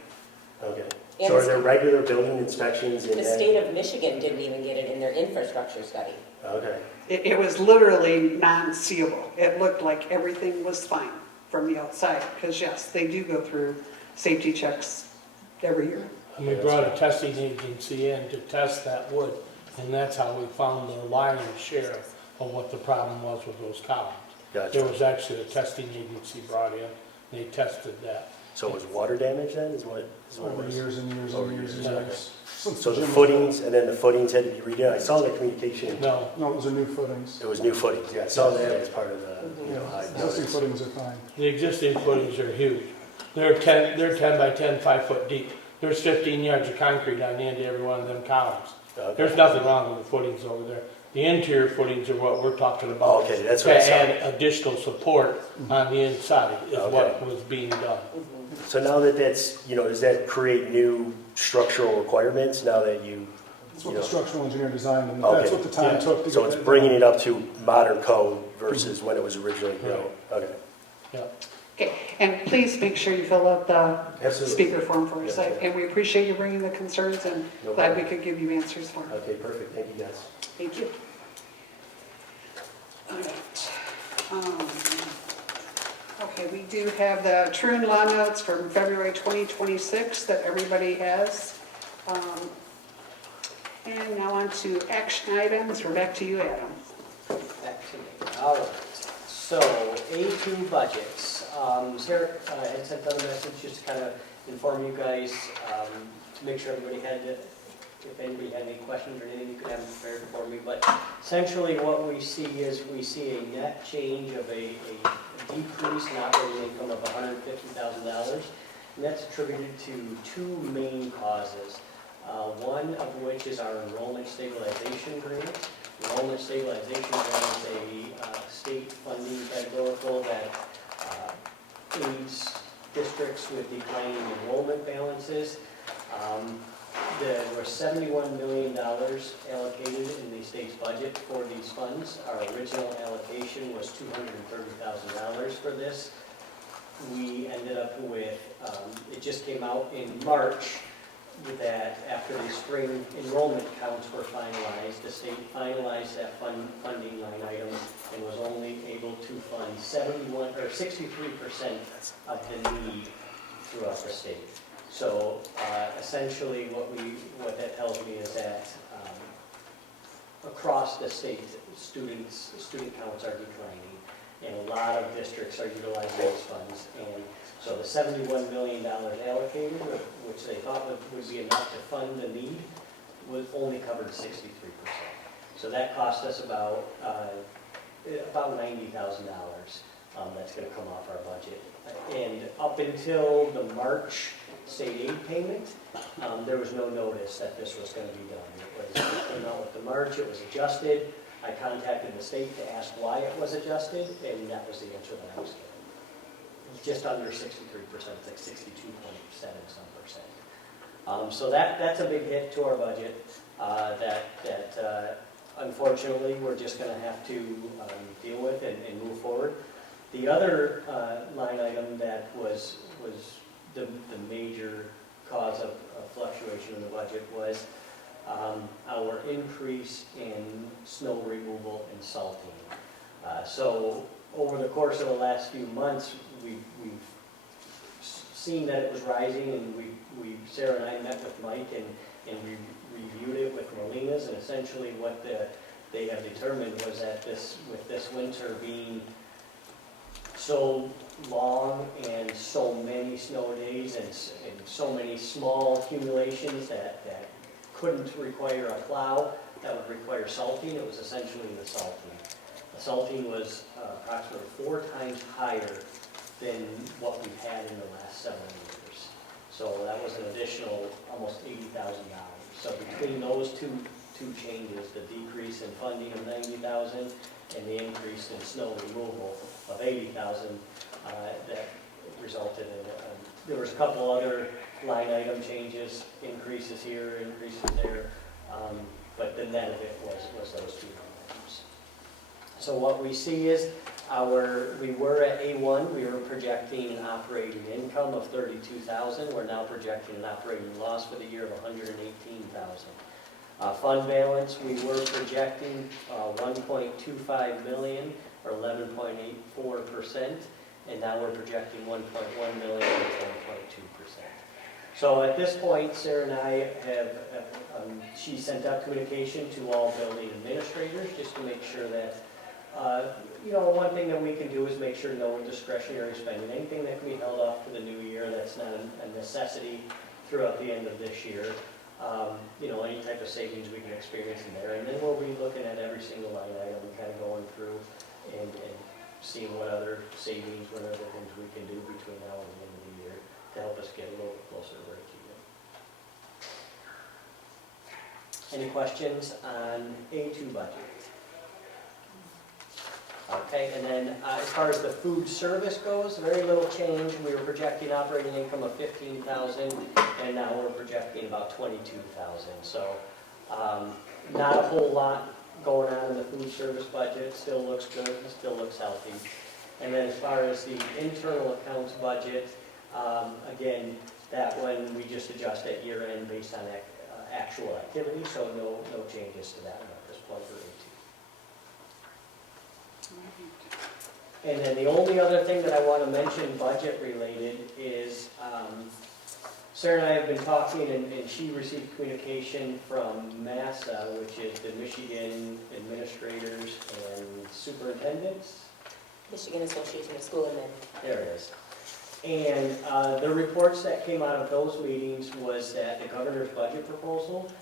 Okay. And So are the- there regular building inspections in The that? state of Michigan didn't even get it in their infrastructure study. Okay. It was literally non-seeable. It looked like everything was fine from the outside, because yes, they do go through safety checks every year. And we brought a testing agency in to test that wood, and that's how we found the lion's share of what the problem was with those columns. Gotcha. There was actually a testing agency brought in, they tested that. So it was water damage then, is what it Over was? years and years Over and years and years. years. Since So the gym was footings, and then the footings had to be redone. I saw the communication. No, No, those are new footings. It was new footings, yeah. I saw that as part of the, high Existing notice. footings are fine. the existing footings are huge. They're 10 by 10, 5 foot deep. There's 15 yards of concrete on the end of every one of them columns. Okay. There's nothing wrong with the footings over there. The interior footings are what we're talking Oh, about. okay, that's what I To saw. add additional support on the inside is what Okay. was being done. So now that that's, does that create new structural requirements now that you, That's what the structural engineer designed, and that's Okay. what the time Yeah. took to get so it's that bringing done. it up to modern code versus when it was originally built? Okay. Yeah. Okay, and please make sure you fill out the Absolutely. speaker form for us. Yeah. And we appreciate you bringing the concerns, and No glad we problem. could give you answers for them. Okay, perfect. Thank you, guys. Thank you. All right. Okay, we do have the true and law notes from February 2026 that everybody has. And now on to action items. We're back to you, Adam. Back to me. All right. So, A2 budgets. Sarah had sent out a message just to kind of inform you guys, to make sure everybody had, if anybody had any questions or anything, you could have them prepared for me. But essentially what we see is we see a net change of a decrease in operating income of $150,000. And that's attributed to two main causes. One of which is our enrollment stabilization grant. Enrollment stabilization grant is a state funding categorical that aids districts with declining enrollment balances. There were $71 million allocated in the state's budget for these funds. Our original allocation was $230,000 for this. We ended up with, it just came out in March, that after the spring enrollment counts were finalized, the state finalized that funding line item and was only able to fund 63% of the need throughout the state. So essentially what that tells me is that across the state, student counts are declining, and a lot of districts are utilizing those funds. And so the $71 million allocated, which they thought would be enough to fund the need, was only covered 63%. So that cost us about $90,000. That's going to come off our budget. And up until the March state aid payment, there was no notice that this was going to be done. It came out with the March, it was adjusted. I contacted the state to ask why it was adjusted, and that was the answer that I was given. It's just under 63%, it's like 62.7%. So that's a big hit to our budget that unfortunately we're just going to have to deal with and move forward. The other line item that was the major cause of fluctuation in the budget was our increase in snow removal and salting. So over the course of the last few months, we've seen that it was rising, and Sarah and I met with Mike and we reviewed it with Molina's, and essentially what they have determined was that with this winter being so long and so many snow days and so many small accumulations that couldn't require a plow, that would require salting. It was essentially the salting. The salting was approximately 4 times higher than what we've had in the last 7 years. So that was an additional almost $80,000. So between those two changes, the decrease in funding of $90,000 and the increase in snow removal of $80,000, that resulted in, there was a couple other line item changes, increases here, increases there, but the net of it was those 2 line items. So what we see is we were at A1, we were projecting an operating income of $32,000. We're now projecting an operating loss for the year of $118,000. Fund balance, we were projecting $1.25 million or 11.84%, and now we're projecting $1.1 million or 10.2%. So at this point, Sarah and I have, she sent out communication to all building administrators just to make sure that, one thing that we can do is make sure no discretionary spending, anything that can be held off to the new year that's not a necessity throughout the end of this year. Any type of savings we can experience in there. And then we'll be looking at every single line item and kind of going through and seeing what other savings, what other things we can do between now and the end of the year to help us get a little bit closer to break even. Any questions on A2 budget? Okay, and then as far as the food service goes, very little change. We were projecting operating income of $15,000, and now we're projecting about $22,000. So not a whole lot going on in the food service budget. It still looks good. It still looks healthy. And then as far as the internal accounts budget, again, that one we just adjust at year end based on actual activity. So no changes to that one at this point for A2. And then the only other thing that I want to mention budget related is Sarah and I have been talking, and she received communication from MASSA, which is the Michigan Administrators and Superintendents. Michigan Association of School Admin. There it is. And the reports that came out of those meetings was that the governor's budget proposal,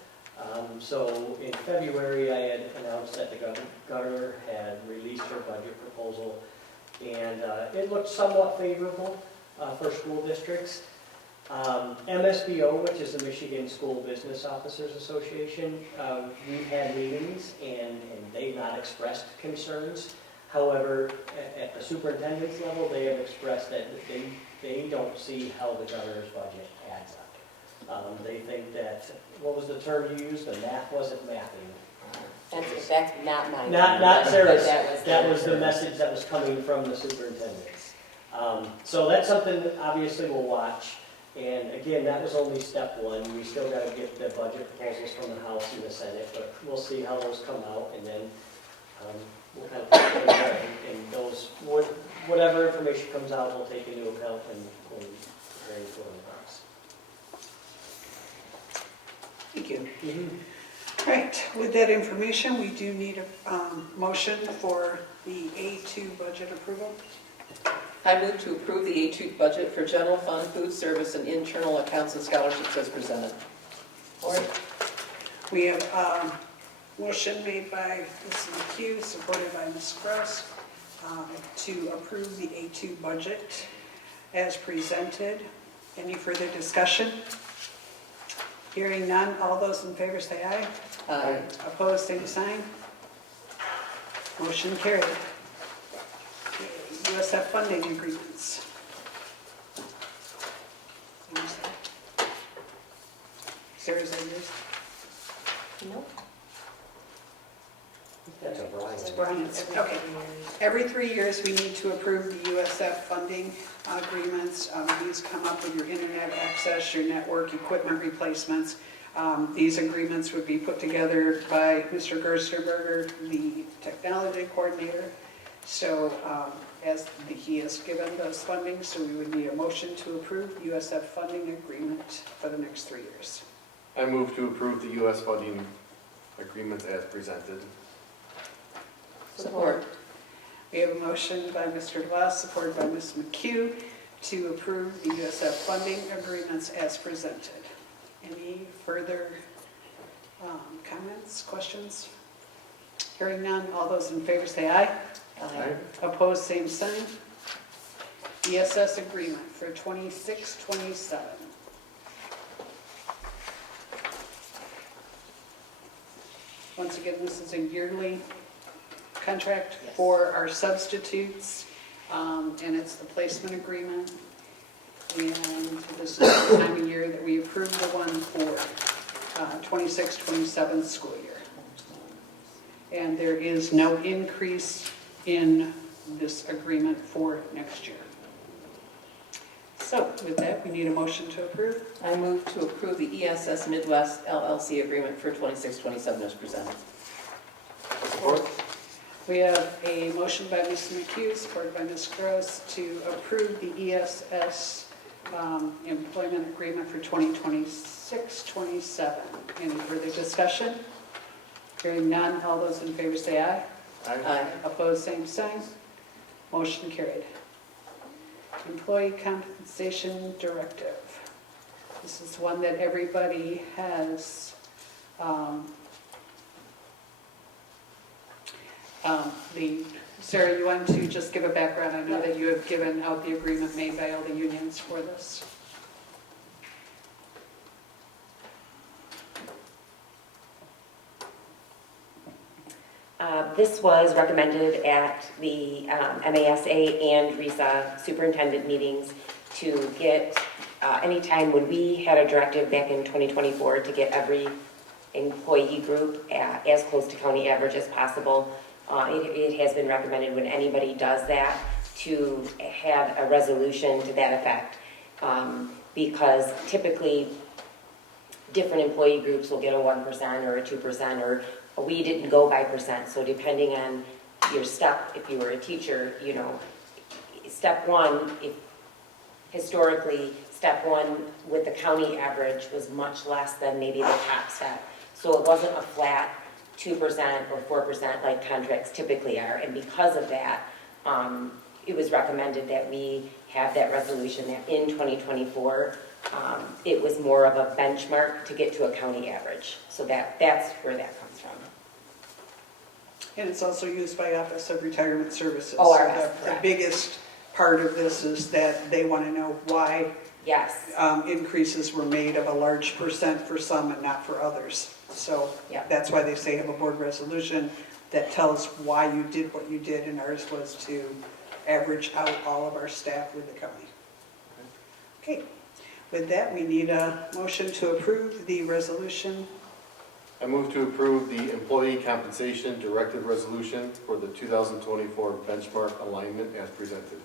so in February I had announced that the governor had released her budget proposal, and it looked somewhat favorable for school districts. MSBO, which is the Michigan School Business Officers Association, we've had meetings and they've not expressed concerns. However, at the superintendent's level, they have expressed that they don't see how the governor's budget adds up. They think that, what was the term you used? The math wasn't mathing. That's not mine. Not Sarah's. That That was the message that was coming from the superintendents. So that's something that obviously we'll watch. And again, that was only step one. We still got to get the budget proposals from the House and the Senate, but we'll see how those come out, and then we'll kind of put it there. And those, whatever information comes out, we'll take into account and prepare for the box. Thank you. Right, with that information, we do need a motion for the A2 budget approval. I move to approve the A2 budget for general fund, food service, and internal accounts and scholarships as presented. We have a motion made by Ms. McHugh, supported by Ms. Gross, to approve the A2 budget as presented. Any further discussion? Hearing none, all those in favor say aye. Aye. Opposed, same sign. Motion carried. USF funding agreements. Sarah, is that yours? No. That's a variety. It's Brian's. Okay. Every 3 years, we need to approve the USF funding agreements. These come up with your internet access, your network equipment replacements. These agreements would be put together by Mr. Gersterberger, the technology coordinator. So as he has given those funding, so we would need a motion to approve USF funding agreement for the next 3 years. I move to approve the U.S. funding agreements as presented. Support. We have a motion by Mr. Voss, supported by Ms. McHugh, to approve the USF funding agreements as presented. Any further comments, questions? Hearing none, all those in favor say aye. Aye. Opposed, same sign. ESS agreement for 26-27. Once again, this is a yearly contract for our substitutes, and it's the placement agreement. And this is the time of year that we approve the one for 26-27 school year. And there is no increase in this agreement for next year. So with that, we need a motion to approve. I move to approve the ESS Midwest LLC agreement for 26-27 as presented. Support? We have a motion by Ms. McHugh, supported by Ms. Gross, to approve the ESS employment agreement for 2026-27. Any further discussion? Hearing none, all those in favor say aye. Aye. Opposed, same sign. Motion carried. Employee compensation directive. This is one that everybody has Sarah, you want to just give a background? I know that you have given out the agreement made by all the unions for this. This was recommended at the MASA and RISA superintendent meetings to get, anytime when we had a directive back in 2024 to get every employee group as close to county average as possible, it has been recommended when anybody does that to have a resolution to that effect, because typically different employee groups will get a 1% or a 2%, or we didn't go by percent. So depending on your step, if you were a teacher, you know, step one, historically, step one with the county average was much less than maybe the top step. So it wasn't a flat 2% or 4% like contracts typically are. And because of that, it was recommended that we have that resolution that in 2024, it was more of a benchmark to get to a county average. So that's where that comes from. And it's also used by Office of Retirement Services. Oh, So the biggest part of this is that they want to know why yes. Increases were made of a large percent for some and not for others. So Yeah. that's why they say have a board resolution that tells why you did what you did, and ours was to average out all of our staff with the county. Okay, with that, we need a motion to approve the resolution. I move to approve the employee compensation directive resolution for the 2024 benchmark alignment as presented.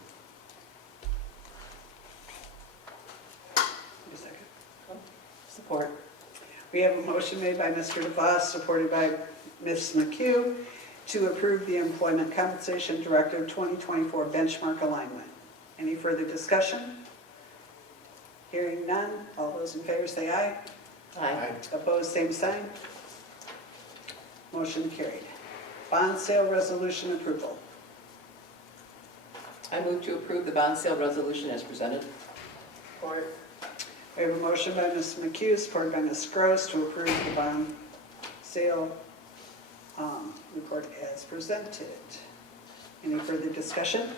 A second. Support. We have a motion made by Mr. DeVos, supported by Ms. McHugh, to approve the Employment Compensation Directive 2024 benchmark alignment. Any further discussion? Hearing none, all those in favor say aye. Aye. Opposed, same sign. Motion carried. Bond sale resolution approval. I move to approve the bond sale resolution as presented. Support. We have a motion by Ms. McHugh, supported by Ms. Gross, to approve the bond sale report as presented. Any further discussion?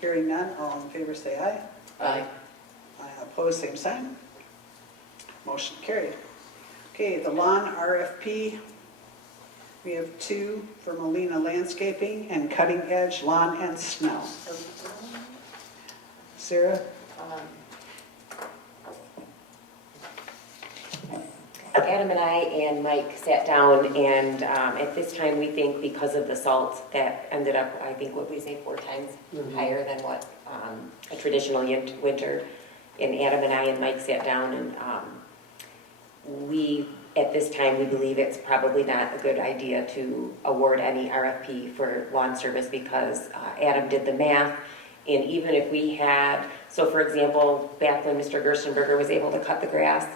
Hearing none, all in favor say aye. Aye. Opposed, same sign. Motion carried. Okay, the lawn RFP. We have two for Molina Landscaping and Cutting Edge Lawn and Snow. Sarah? Adam and I and Mike sat down, and at this time we think because of the salt that ended up, I think, what we say 4 times higher than what a traditional winter. And Adam and I and Mike sat down, and at this time we believe it's probably not a good idea to award any RFP for lawn service, because Adam did the math, and even if we had, so for example, back when Mr. Gerstenberger was able to cut the grass,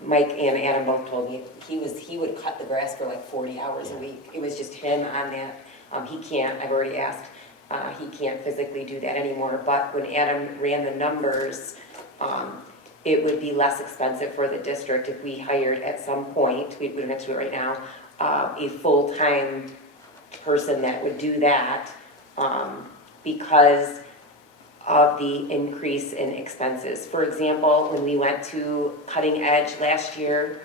Mike and Adam both told me he would cut the grass for like 40 hours a week. It was just him on He can't, I've already asked, he can't physically do that anymore, but when Adam ran the numbers, it would be less expensive for the district if we hired at some point, we don't have to do it right now, a full-time person that would do that, because of the increase in expenses. For example, when we went to Cutting Edge last year,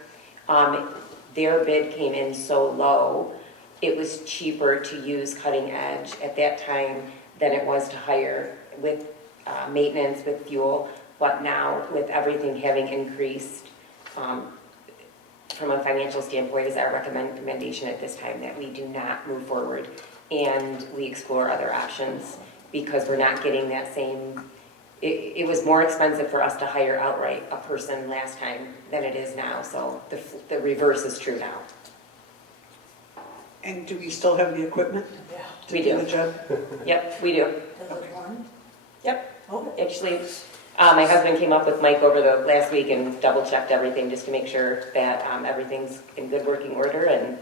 their bid came in so low, it was cheaper to use Cutting Edge at that time than it was to hire with maintenance, with fuel. But now, with everything having increased, from a financial standpoint, is our recommendation at this time that we do not move forward and we explore other options, because we're not getting that same, it was more expensive for us to hire outright a person last time than it is now, so the reverse is true now. And do we still have the equipment to We do do. the job? Yep, we do. Yep, actually, my husband came up with Mike over the last week and double-checked everything just to make sure that everything's in good working order, and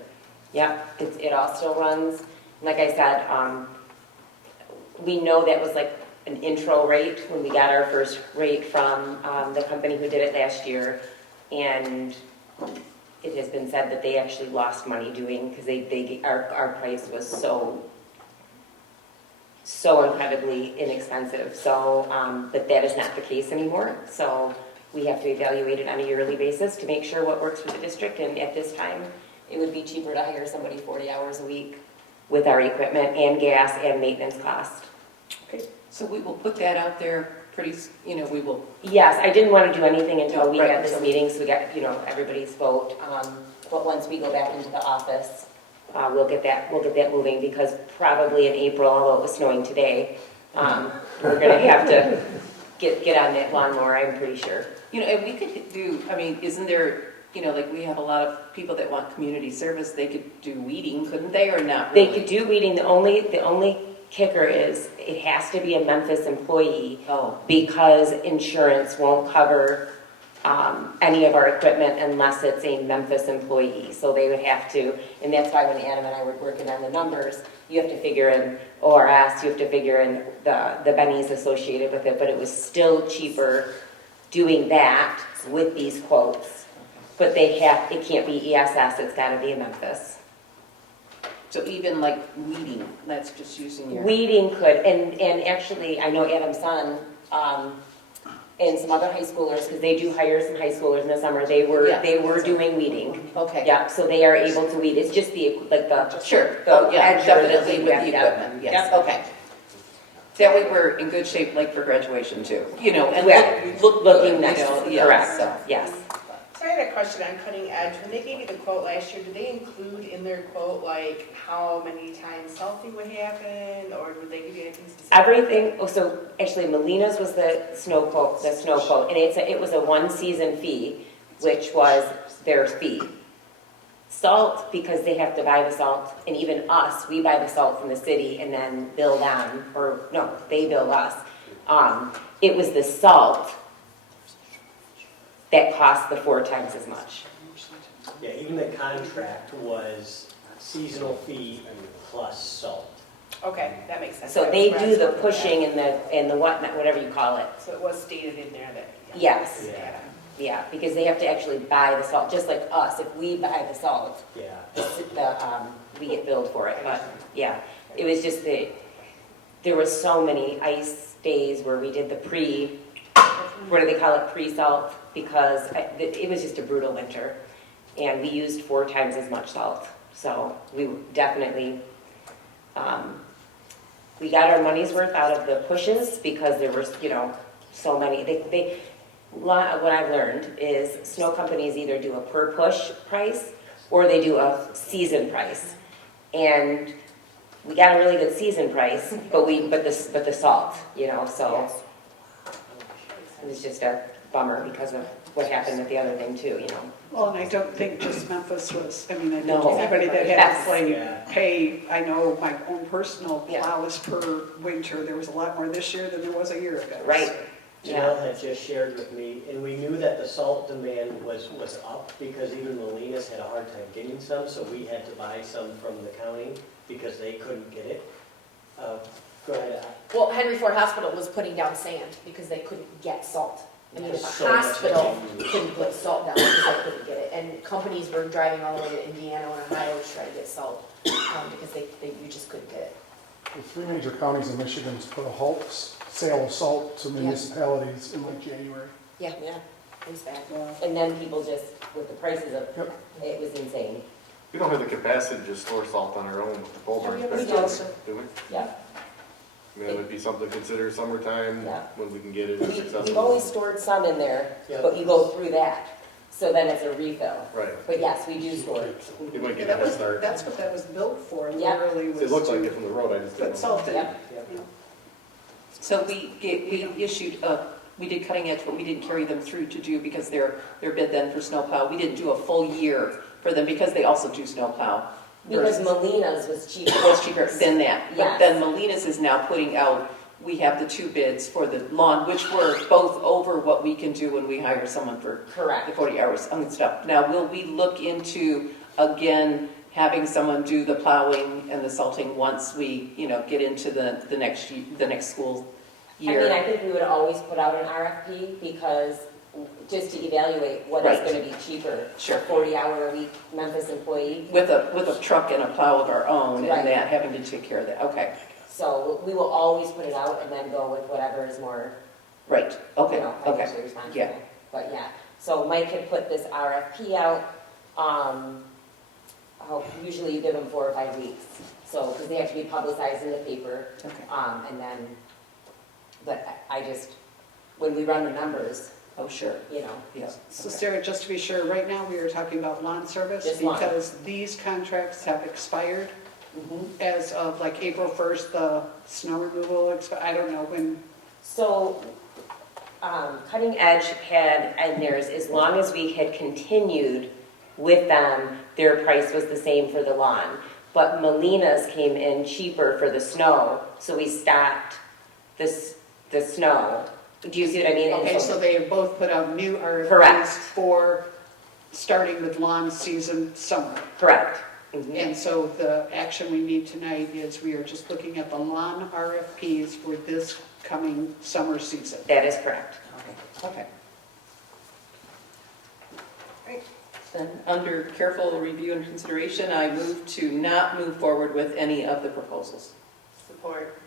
yeah, it all still runs. Like I said, we know that was like an intro rate when we got our first rate from the company who did it last year, and it has been said that they actually lost money doing, because our price was so incredibly inexpensive. So, but that is not the case anymore. So we have to evaluate it on a yearly basis to make sure what works for the district. And at this time, it would be cheaper to hire somebody 40 hours a week with our equipment and gas and maintenance cost. Okay, so we will put that out there pretty, we will. Yes, I didn't want to do anything until we Right, had this so- meeting, so we got, everybody's vote. But once we go back into the office, we'll get that moving, because probably in April, although it was snowing today, we're gonna have to get on that lawnmower, I'm pretty sure. And we could do, isn't there, like we have a lot of people that want community service, they could do weeding, couldn't they, or not really? They could do weeding, the only kicker is it has to be a Memphis employee, because insurance won't cover any of our equipment unless it's a Memphis employee. So they would have to, and that's why when Adam and I were working on the numbers, you have to figure in ORS, you have to figure in the bennies associated with it, but it was still cheaper doing that with these quotes. But it can't be ESS, it's gotta be a Memphis. So even like weeding, that's just using your. Weeding could, and actually, I know Adam's son, and some other high schoolers, because they do hire some high schoolers in the summer, they were doing weeding. Okay. Yep, so they are able to weed, it's just Sure, edge of it that definitely we with have, the yep. equipment, yes, Yep. okay. That way we're in good shape, like for graduation too, and Well, look looking good, nice, yeah, correct, so. yes. So I had a question on Cutting Edge. When they gave you the quote last year, did they include in their quote like how many times salting would happen, or did they give you anything specific? Everything, so actually Melina's was the snow quote, and it was a 1-season fee, which was their fee. Salt, because they have to buy the salt, and even us, we buy the salt from the city and then bill them, or no, they bill us. It was the salt that cost the 4 times as much. Yeah, even the contract was seasonal fee plus salt. Okay, that makes sense. So they do the pushing and the whatnot, whatever you call it. So it was stated in there that. Yes. Yeah. Yeah, because they have to actually buy the salt, just like us. If we buy the salt, Yeah. we get billed for it. But yeah, it was just there was so many ice days where we did the what do they call it, pre-salt, because it was just a brutal winter. And we used 4 times as much salt. So we definitely, we got our money's worth out of the pushes, because there were, so many. What I've learned is snow companies either do a per push price or they do a season price. And we got a really good season price, but the salt, so it was just a bummer because of what happened with the other thing too, Well, and I don't think just Memphis was, I think No. anybody that had Yes. to pay, I know my own personal Yeah. plows per winter, there was a lot more this year than there was a year ago. Right. Janelle had just shared with me, and we knew that the salt demand was up because even Molina's had a hard time getting some, so we had to buy some from the county because they couldn't get it. Go ahead. Well, Henry Ford Hospital was putting down sand because they couldn't get salt. I mean, if There's a so much hospital they can couldn't put salt down because they couldn't get it. And companies were driving all the way to Indiana and Ohio to try to get salt because you just couldn't get it. The three major counties in Michigan put a halt sale of salt to municipalities in like January. Yeah, it was bad. And then people just, with the prices of, Yep. it was insane. We don't have the capacity to just store salt on our own with the pole barn. We do. Do we? Yeah. I mean, that would be something to consider summertime Yeah. when we can get it We've successful. always stored some in there, Yeah. but you go through that, so then it's a refill. Right. But yes, we do store it. You might get a head start. That's what that was built for, Yeah. literally was It looks like to it from the road, I just didn't put know. salt in. Yep. you know. So we issued, we did cutting edge, but we didn't carry them through to do, because their bid then for snowplow, we didn't do a full year for them because they also do snowplow. Because Molina's was cheaper. Was cheaper than that. But Yes. then Molina's is now putting out, we have the 2 bids for the lawn, which were both over what we can do when we hire someone for the Correct. 40 hours and stuff. Now, will we look into, again, having someone do the plowing and the salting once we, get into the next school year? I mean, I think we would always put out an RFP because just to evaluate what is Right. going to be cheaper. Sure. A 40-hour-a-week Memphis employee. With a truck and a plow of our own Right. and that, having to take care of that, okay. So we will always put it out and then go with whatever is more, Right, okay, financially okay. responsible. Yeah. But yeah, so Mike had put this RFP out. Usually you give them 4 or 5 weeks. So, because they have to be publicized in the paper. Okay. And then, but I just, when we run the numbers, Oh, sure, yeah. So Sarah, just to be sure, right now we are talking about lawn service Just lawn. because these contracts have expired Mhm. as of like April 1st, the snow removal, I don't know when. So, Cutting Edge had in theirs, as long as we had continued with them, their price was the same for the lawn. But Molina's came in cheaper for the snow, so we stopped the snow. Do you see what I mean? And Okay, so they have both put out new RFPs Correct. for starting with lawn season summer. Correct. Mhm. And so the action we need tonight is we are just looking at the lawn RFPs for this coming summer season. That is correct. Okay. Right. Then, under careful review and consideration, I move to not move forward with any of the proposals. Support.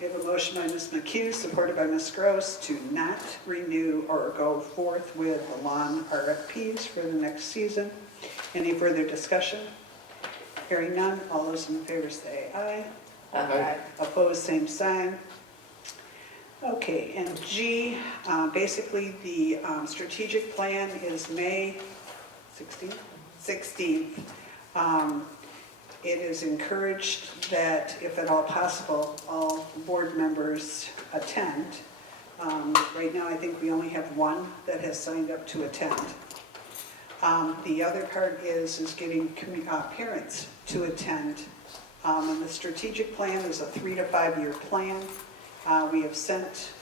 We have a motion by Ms. McHugh, supported by Ms. Gross, to not renew or go forth with the lawn RFPs for the next season. Any further discussion? Hearing none, all those in favor say aye. Aye. Opposed, same sign. Okay, and G, basically the strategic plan is May 16th? 16th. It is encouraged that, if at all possible, all board members attend. Right now, I think we only have one that has signed up to attend. The other part is getting parents to attend. And the strategic plan is a 3 to 5 year plan. We have sent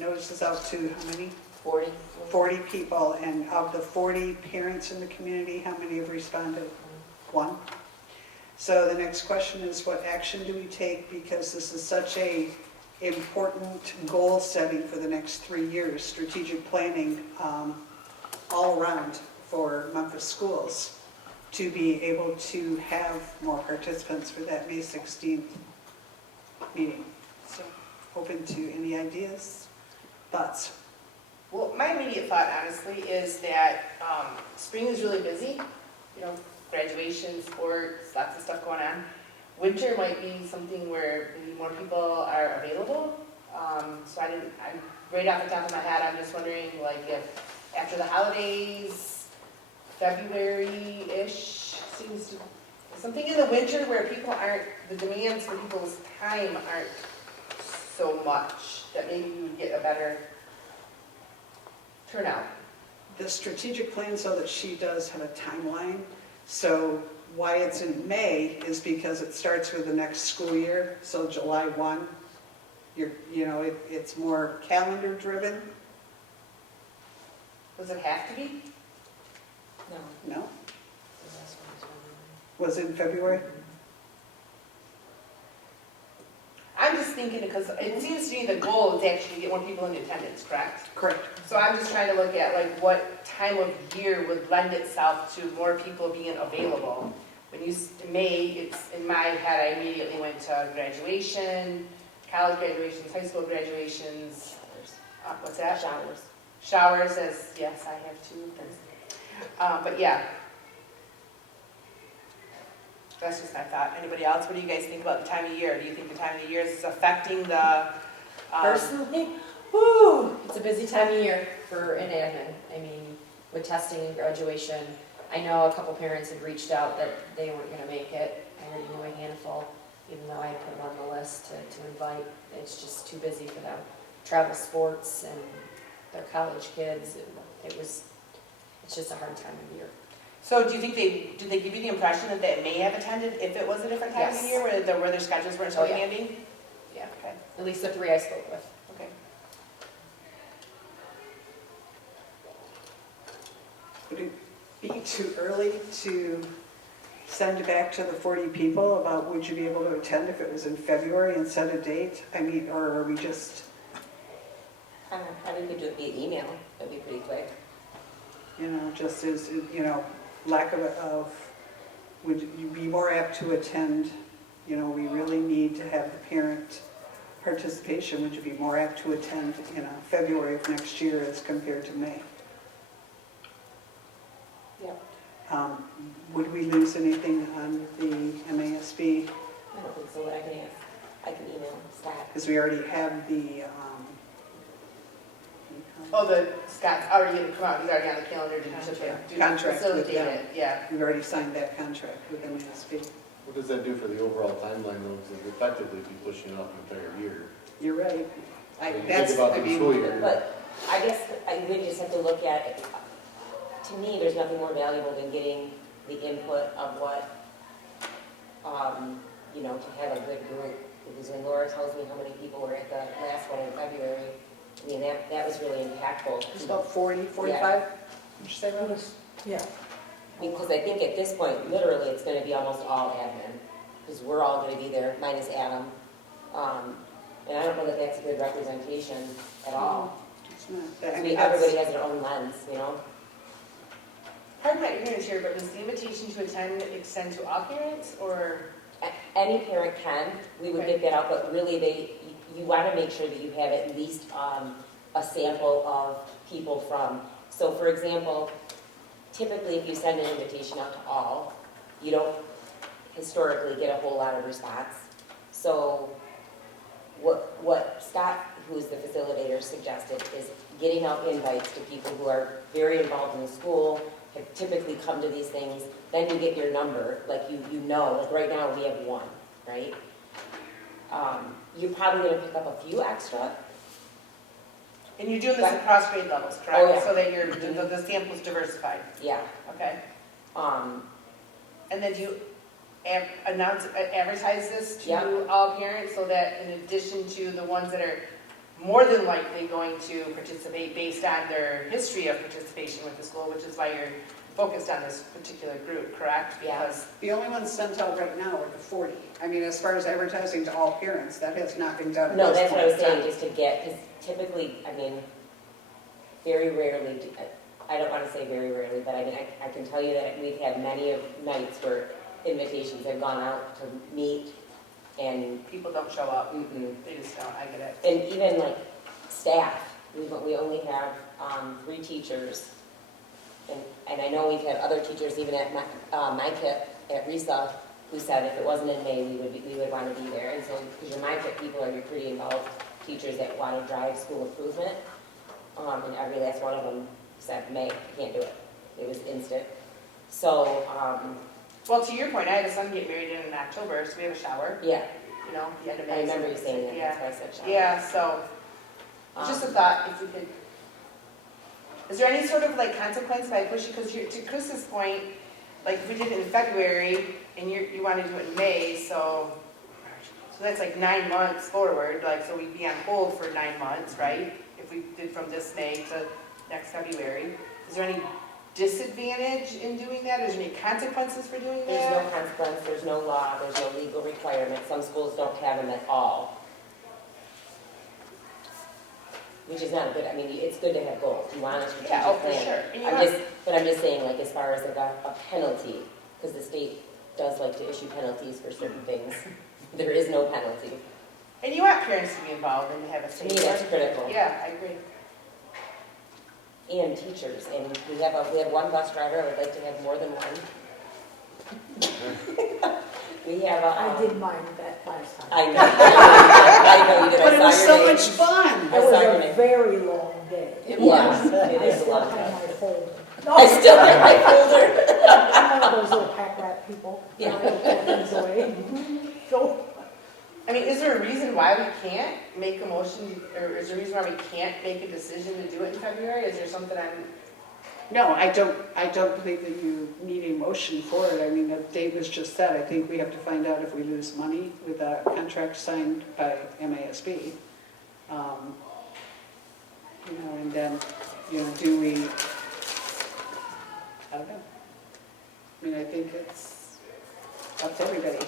notices out to how many? 40. 40 people, and of the 40 parents in the community, how many have responded? 1. So the next question is, what action do we take? Because this is such a important goal setting for the next 3 years, strategic planning all around for Memphis schools, to be able to have more participants for that May 16th meeting. So, open to any ideas, thoughts? Well, my immediate thought, honestly, is that spring is really busy. Graduation, sports, lots of stuff going on. Winter might be something where maybe more people are available. So I'm right off the top of my head, I'm just wondering, like, if after the holidays, February-ish, seems to, something in the winter where the demands for people's time aren't so much, that maybe we would get a better turnout. The strategic plan, so that she does have a timeline. So why it's in May is because it starts with the next school year, so July 1. It's more calendar driven. Does it have to be? No? Was it in February? thinking, because it seems to me the goal is actually to get more people in attendance, correct? Correct. So I'm just trying to look at like what time of year would lend itself to more people being available. When you, May, it's, in my head, I immediately went to graduation, college graduations, high school graduations. What's that? Showers. Showers, as, yes, I have two. But yeah. That's just my thought. Anybody else? What do you guys think about the time of year? Do you think the time of year is affecting the? Personally, whoo, it's a busy time of year for an admin. I mean, with testing and graduation, I know a couple parents had reached out that they weren't gonna make it. I already knew a handful, even though I put them on the list to invite. It's just too busy for them. Travel sports and their college kids, and it's just a hard time of year. So do you think did they give you the impression that they may have attended if it was a different time of Yes. the year where their schedules weren't so Oh, yeah. demanding? Yeah, Okay, at least the 3 I spoke with. okay. Would it be too early to send it back to the 40 people about would you be able to attend if it was in February and set a date? I mean, or are we just, Probably could do it via email. That'd be pretty quick. you know, just as, you know, lack of, would you be more apt to attend? You know, we really need to have the parent participation. Would you be more apt to attend, you know, February of next year as compared to May? Yep. Would we lose anything on the MASB? I don't think so, but I can ask. I can email Scott. Because we already have the, Oh, Scott's already going to come out, he's already on the calendar to Contract with facilitate them. it, yeah. we've already signed that contract with MASB. What does that do for the overall timeline though? Because it'd effectively be pushing up an entire year. You're right. When you That's, think about I the mean, school year. But I guess we just have to look at it. To me, there's nothing more valuable than getting the input of what, you know, to have a good group. Because when Laura tells me how many people were at the last one in February, I mean, that was really impactful. it's about 40, 45, would you say, Rose? Yeah. Because I think at this point, literally, it's going to be almost all admin. Because we're all going to be there, minus Adam. And I don't know that that's a good representation at all. It's not. I I mean, that's- everybody has their own lens, you know? Pardon my ignorance here, but does the invitation to attend extend to all parents, or? Any parent can, we would Okay. get that out, but really you want to make sure that you have at least a sample of people from. So for example, typically if you send an invitation out to all, you don't historically get a whole lot of response. So what Scott, who is the facilitator, suggested is getting out invites to people who are very involved in the school, have typically come to these things, then you get your number, like you know, like right now we have 1, right? You're probably gonna pick up a few extra. And you're doing this Right. across grade levels, correct? Oh, yeah. So that the sample's diversified, Yeah. okay? Um, And then do you advertise this to Yeah. all parents so that in addition to the ones that are more than likely going to participate based on their history of participation with the school, which is why you're focused on this particular group, correct? Yeah. Because The only ones sent out right now are the 40. I mean, as far as advertising to all parents, that has not been done. at no, this that's what I point was in saying, time. just to get, because typically, I mean, very rarely, I don't want to say very rarely, but I mean, I can tell you that we've had many of nights where invitations have gone out to meet and people don't show up, mm-mm. they just don't, I get it. And even like staff, we only have 3 teachers. And I know we've had other teachers, even at my KIP at RISA, who said if it wasn't in May, we would want to be there. And so, because your MyKIP people are your pretty involved teachers that want to drive school improvement. And every last one of them said, May, I can't do it. It was instant. So, Well, to your point, I had a son get married in October, so we have a shower, yeah, you know, the end of I May. remember you saying that, Yeah. that's why I said shower. Yeah, so, just a thought, if we could, is there any sort of like consequence by pushing, because to Chris's point, like if we did it in February and you want to do it in May, so that's like 9 months forward, like, so we'd be on hold for 9 months, right? If we did from this May to next February. Is there any disadvantage in doing that? Is there any consequences for doing There's no that? consequence, there's no law, there's no legal requirement. Some schools don't have them at all. which is not good. I mean, it's good to have goals. You want a strategic Yeah, oh, for plan. sure. And you I'm just saying, like, as far as like a penalty, because the state does like to issue penalties for certain things. There is no penalty. And you want parents to be involved and have a To say. me, that's critical. Yeah, I agree. And teachers, and we have one bus driver. I would like to have more than one. We have a. I did mine that last time. I know. I know you did. But it I was saw so your name. much fun. I It saw was your a name. very long day. It was. It I is a still lot. have my folder. I still have my folder. I'm one of those little pack rat people. Yeah. I don't put things away. So, I mean, is there a reason why we can't make a motion, or is there a reason why we can't make a decision to do it in February? Is there something No, I don't believe that you need a motion for it. I mean, as Dave has just said, I think we have to find out if we lose money with a contract signed by MASB. You know, and then, you know, do we, I don't know. I mean, I think it's up to everybody.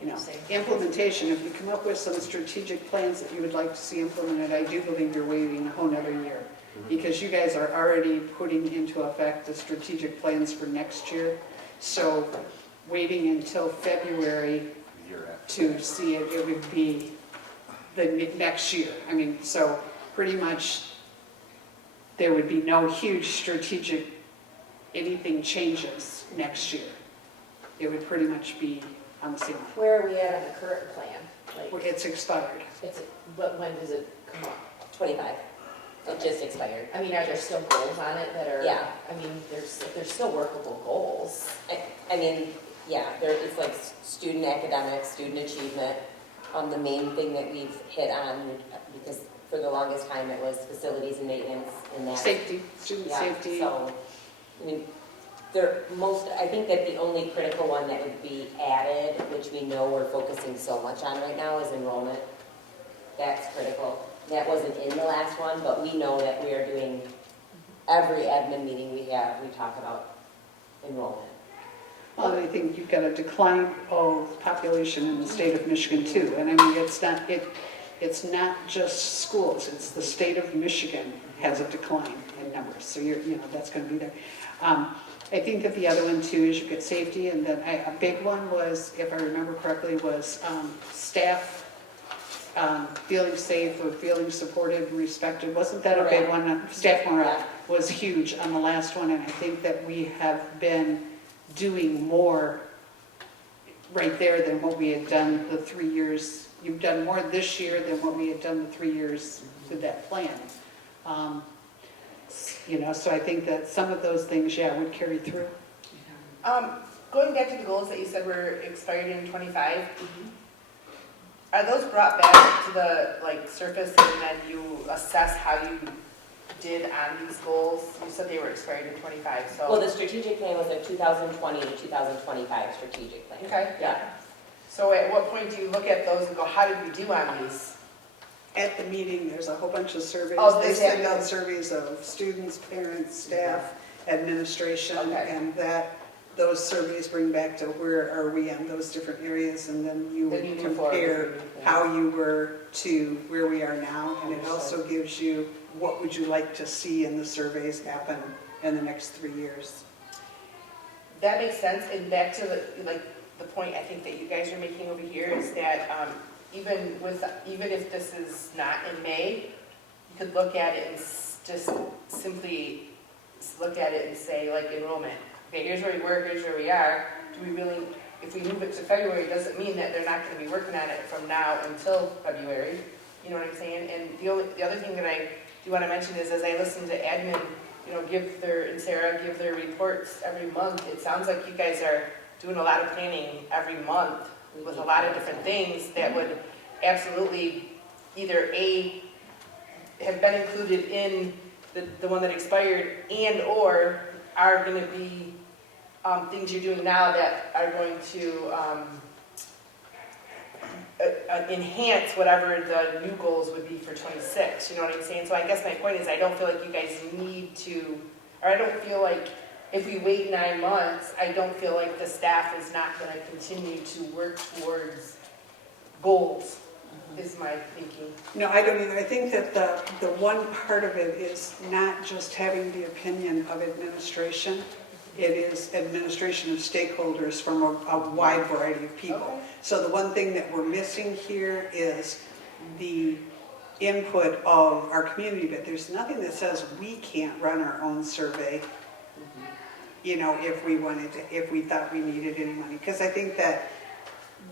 You know, implementation, if you come up with some strategic plans that you would like to see implemented, I do believe you're waiting a whole nother year. Because you guys are already putting into effect the strategic plans for next year. So waiting until February to see it, it would be the next year. I mean, so pretty much there would be no huge strategic, anything changes next year. It would pretty much be on the same. Where are we at on the current plan? Like, It's expired. but when does it come up? 25. It just expired. I mean, are there still goals on it that are? Yeah. I mean, there's still workable goals. I mean, yeah, it's like student academics, student achievement. The main thing that we've hit on, because for the longest time it was facilities and maintenance and that. Safety, student safety. So, I mean, I think that the only critical one that would be added, which we know we're focusing so much on right now, is enrollment. That's critical. That wasn't in the last one, but we know that we are doing, every admin meeting we have, we talk about enrollment. Well, I think you've got a decline of population in the state of Michigan too. And I mean, it's not just schools, it's the state of Michigan has a decline in numbers. So that's going to be there. I think that the other one too is you get safety, and then a big one was, if I remember correctly, was staff feeling safe or feeling supported, respected. Wasn't that a big one? Staff morale was huge on the last one, and I think that we have been doing more right there than what we had done the 3 years. You've done more this year than what we had done the 3 years with that plan. So I think that some of those things, would carry through. Going back to the goals that you said were expired in 25, are those brought back to the surface and then you assess how you did on these goals? You said they were expired in 25, so. Well, the strategic plan was a 2020 to 2025 strategic plan. Okay. Yeah. So at what point do you look at those and go, how did we do on these? At the meeting, there's a whole bunch of surveys. Oh, They they send have- out surveys of students, parents, staff, administration, Okay. and those surveys bring back to where are we on those different areas, and then you Then would you move forward with compare the new plan. how you were to where we are now, and it also gives you what would you like to see in the surveys happen in the next 3 years. That makes sense, and back to the point I think that you guys are making over here is that even if this is not in May, you could look at it and just simply look at it and say enrollment. Okay, here's where we were, here's where we are. Do we really, if we move it to February, it doesn't mean that they're not going to be working on it from now until February. You know what I'm saying? And the other thing that I do want to mention is, as I listen to admin, and Sarah give their reports every month, it sounds like you guys are doing a lot of planning every month with a lot of different things that would absolutely either have been included in the one that expired and or are going to be things you're doing now that are going to enhance whatever the new goals would be for 26. You know what I'm saying? So I guess my point is I don't feel like you guys need to, or I don't feel like if we wait 9 months, I don't feel like the staff is not going to continue to work towards goals, is my thinking. No, I don't either. I think that the one part of it is not just having the opinion of administration. It is administration of stakeholders from a wide variety of people. Okay. So the one thing that we're missing here is the input of our community, but there's nothing that says we can't run our own survey, you know, if we wanted to, if we thought we needed any money. Because I think that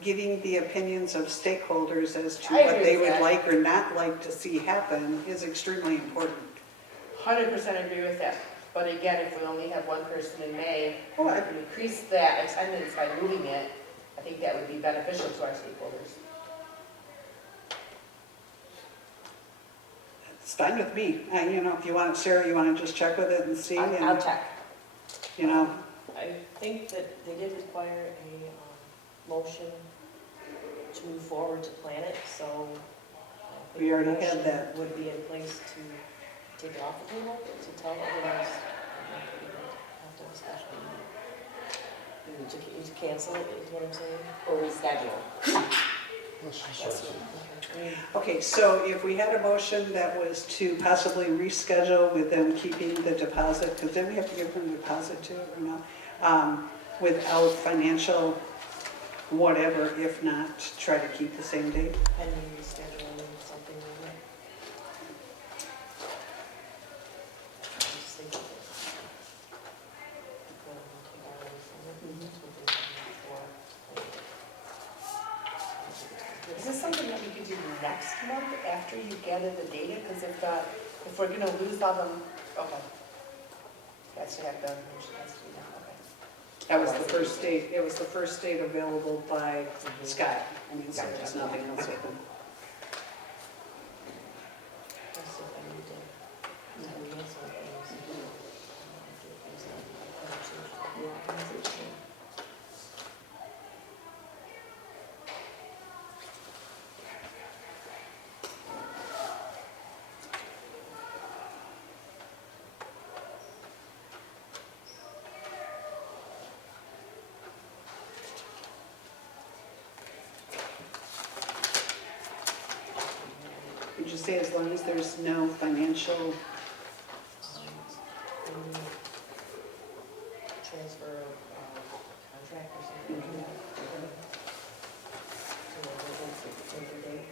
getting the opinions of stakeholders as to I what agree they with would that. like or not like to see happen is extremely important. 100% agree with that. But again, if we only have one person in May, Oh, we can increase that attendance by moving it. I think that would be beneficial to our stakeholders. It's fine with me. You know, if you want, Sarah, you want to just check with it and see? I'll and, check. You know, I think that they did require a motion to move forward to plan it, so I think We already a had motion that. would be in place to take it off the table, to tell otherwise we have to have a special meeting. To cancel it, is what I'm saying? Or reschedule. okay, so if we had a motion that was to possibly reschedule with them keeping the deposit, because then we have to give them a deposit too, or no? Without financial whatever, if not, try to keep the same date. Pending rescheduling or something like that. I just think that we'll take our own from it. That's what they're looking for. Is this something that we could do next month after you gather the data? Because if we're gonna lose all them, okay. That's what the motion has to be done, okay. That was the first date, it was the first date available by Scott. I mean, so there's nothing else with them. That's if I need to cancel things. Conversation. Would you say as long as there's no financial, Transfer of contract or something like that. So we're going to date.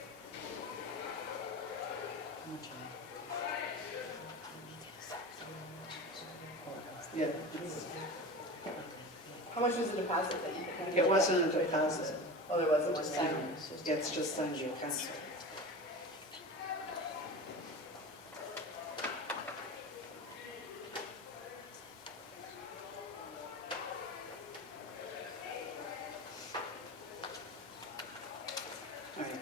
yeah, How much was the deposit that you? it wasn't a deposit. Oh, there wasn't one. Just sign it. It's just signed your contract. All right.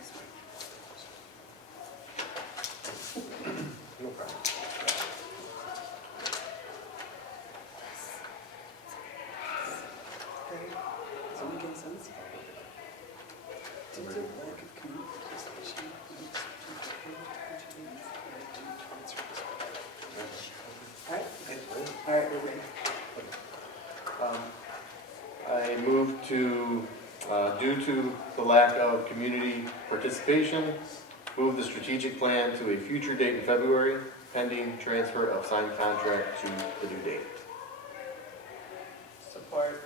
No problem. Does that make any sense? Due to lack of communication, all right, all right, we're ready. I move to, due to the lack of community participation, move the strategic plan to a future date in February, pending transfer of signed contract to the new date. Support.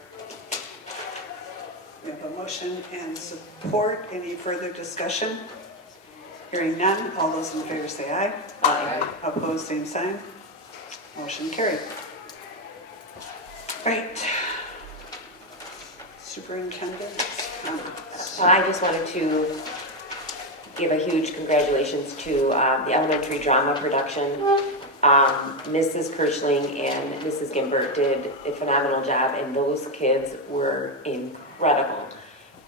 We have a motion and support. Any further discussion? Hearing none, all those in favor say aye. Aye. Opposed, same sign. Motion carried. Right. Superintendent. Well, I just wanted to give a huge congratulations to the elementary drama production. Mrs. Kirschling and Mrs. Gimbert did a phenomenal job, and those kids were incredible.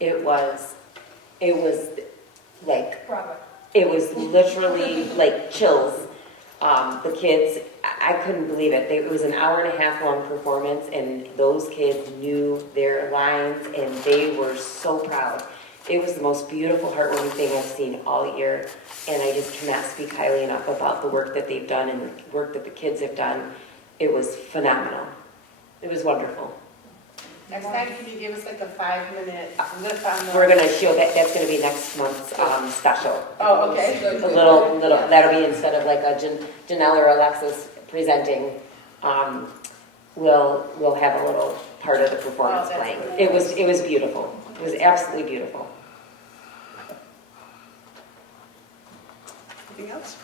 It was like, it was literally like chills. The kids, I couldn't believe it. It was an hour and a half long performance, and those kids knew their lines, and they were so proud. It was the most beautiful, heartwarming thing I've seen all year, and I just cannot speak highly enough about the work that they've done and the work that the kids have done. It was phenomenal. It was wonderful. Next time, can you give us like a 5-minute lift on the? We're gonna show that, that's gonna be next month's special. Oh, okay. A little, that'll be instead of like a Janelle or Alexis presenting, we'll have a little part of the performance Oh, that's playing. good. It was beautiful. It was absolutely beautiful. Anything else?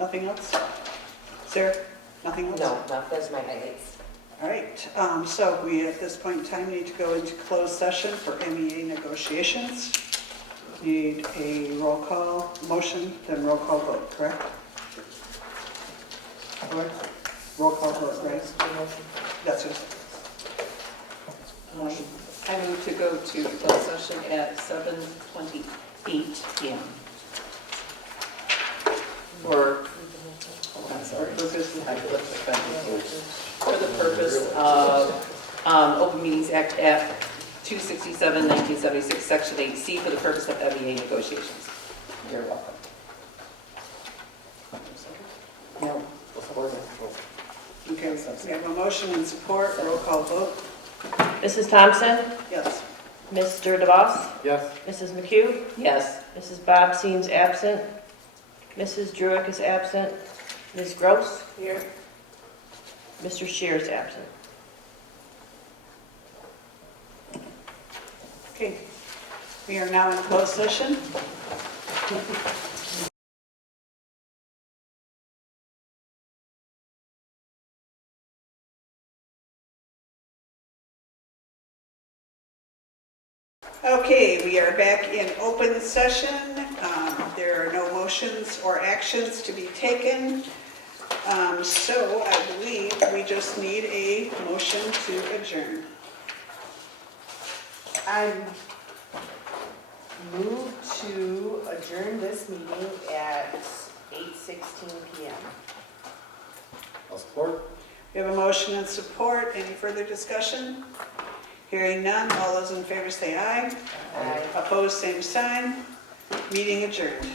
Nothing else? Sarah, nothing else? No, those are my highlights. All right, so we at this point in time need to go into closed session for MEA negotiations. Need a roll call motion, then roll call vote, correct? Correct? Roll call vote, right? That's it. I move to go to closed session at 7:28 PM. For the purpose of Open Meetings Act at 267, 1976, Section 8C, for the purpose of MEA negotiations. You're welcome. No. Okay, we have a motion and support, roll call vote. Mrs. Thompson? Yes. Mr. DeVos? Yes. Mrs. McHugh? Yes. Mrs. Bobsein's absent. Mrs. Druick is absent. Ms. Gross? Here. Mr. Shear is absent. Okay, we are now in closed session. Okay, we are back in open session. There are no motions or actions to be taken. So I believe we just need a motion to adjourn. I move to adjourn this meeting at 8:16 PM. I'll support. We have a motion and support. Any further discussion? Hearing none, all those in favor say aye. Aye. Opposed, same sign. Meeting adjourned.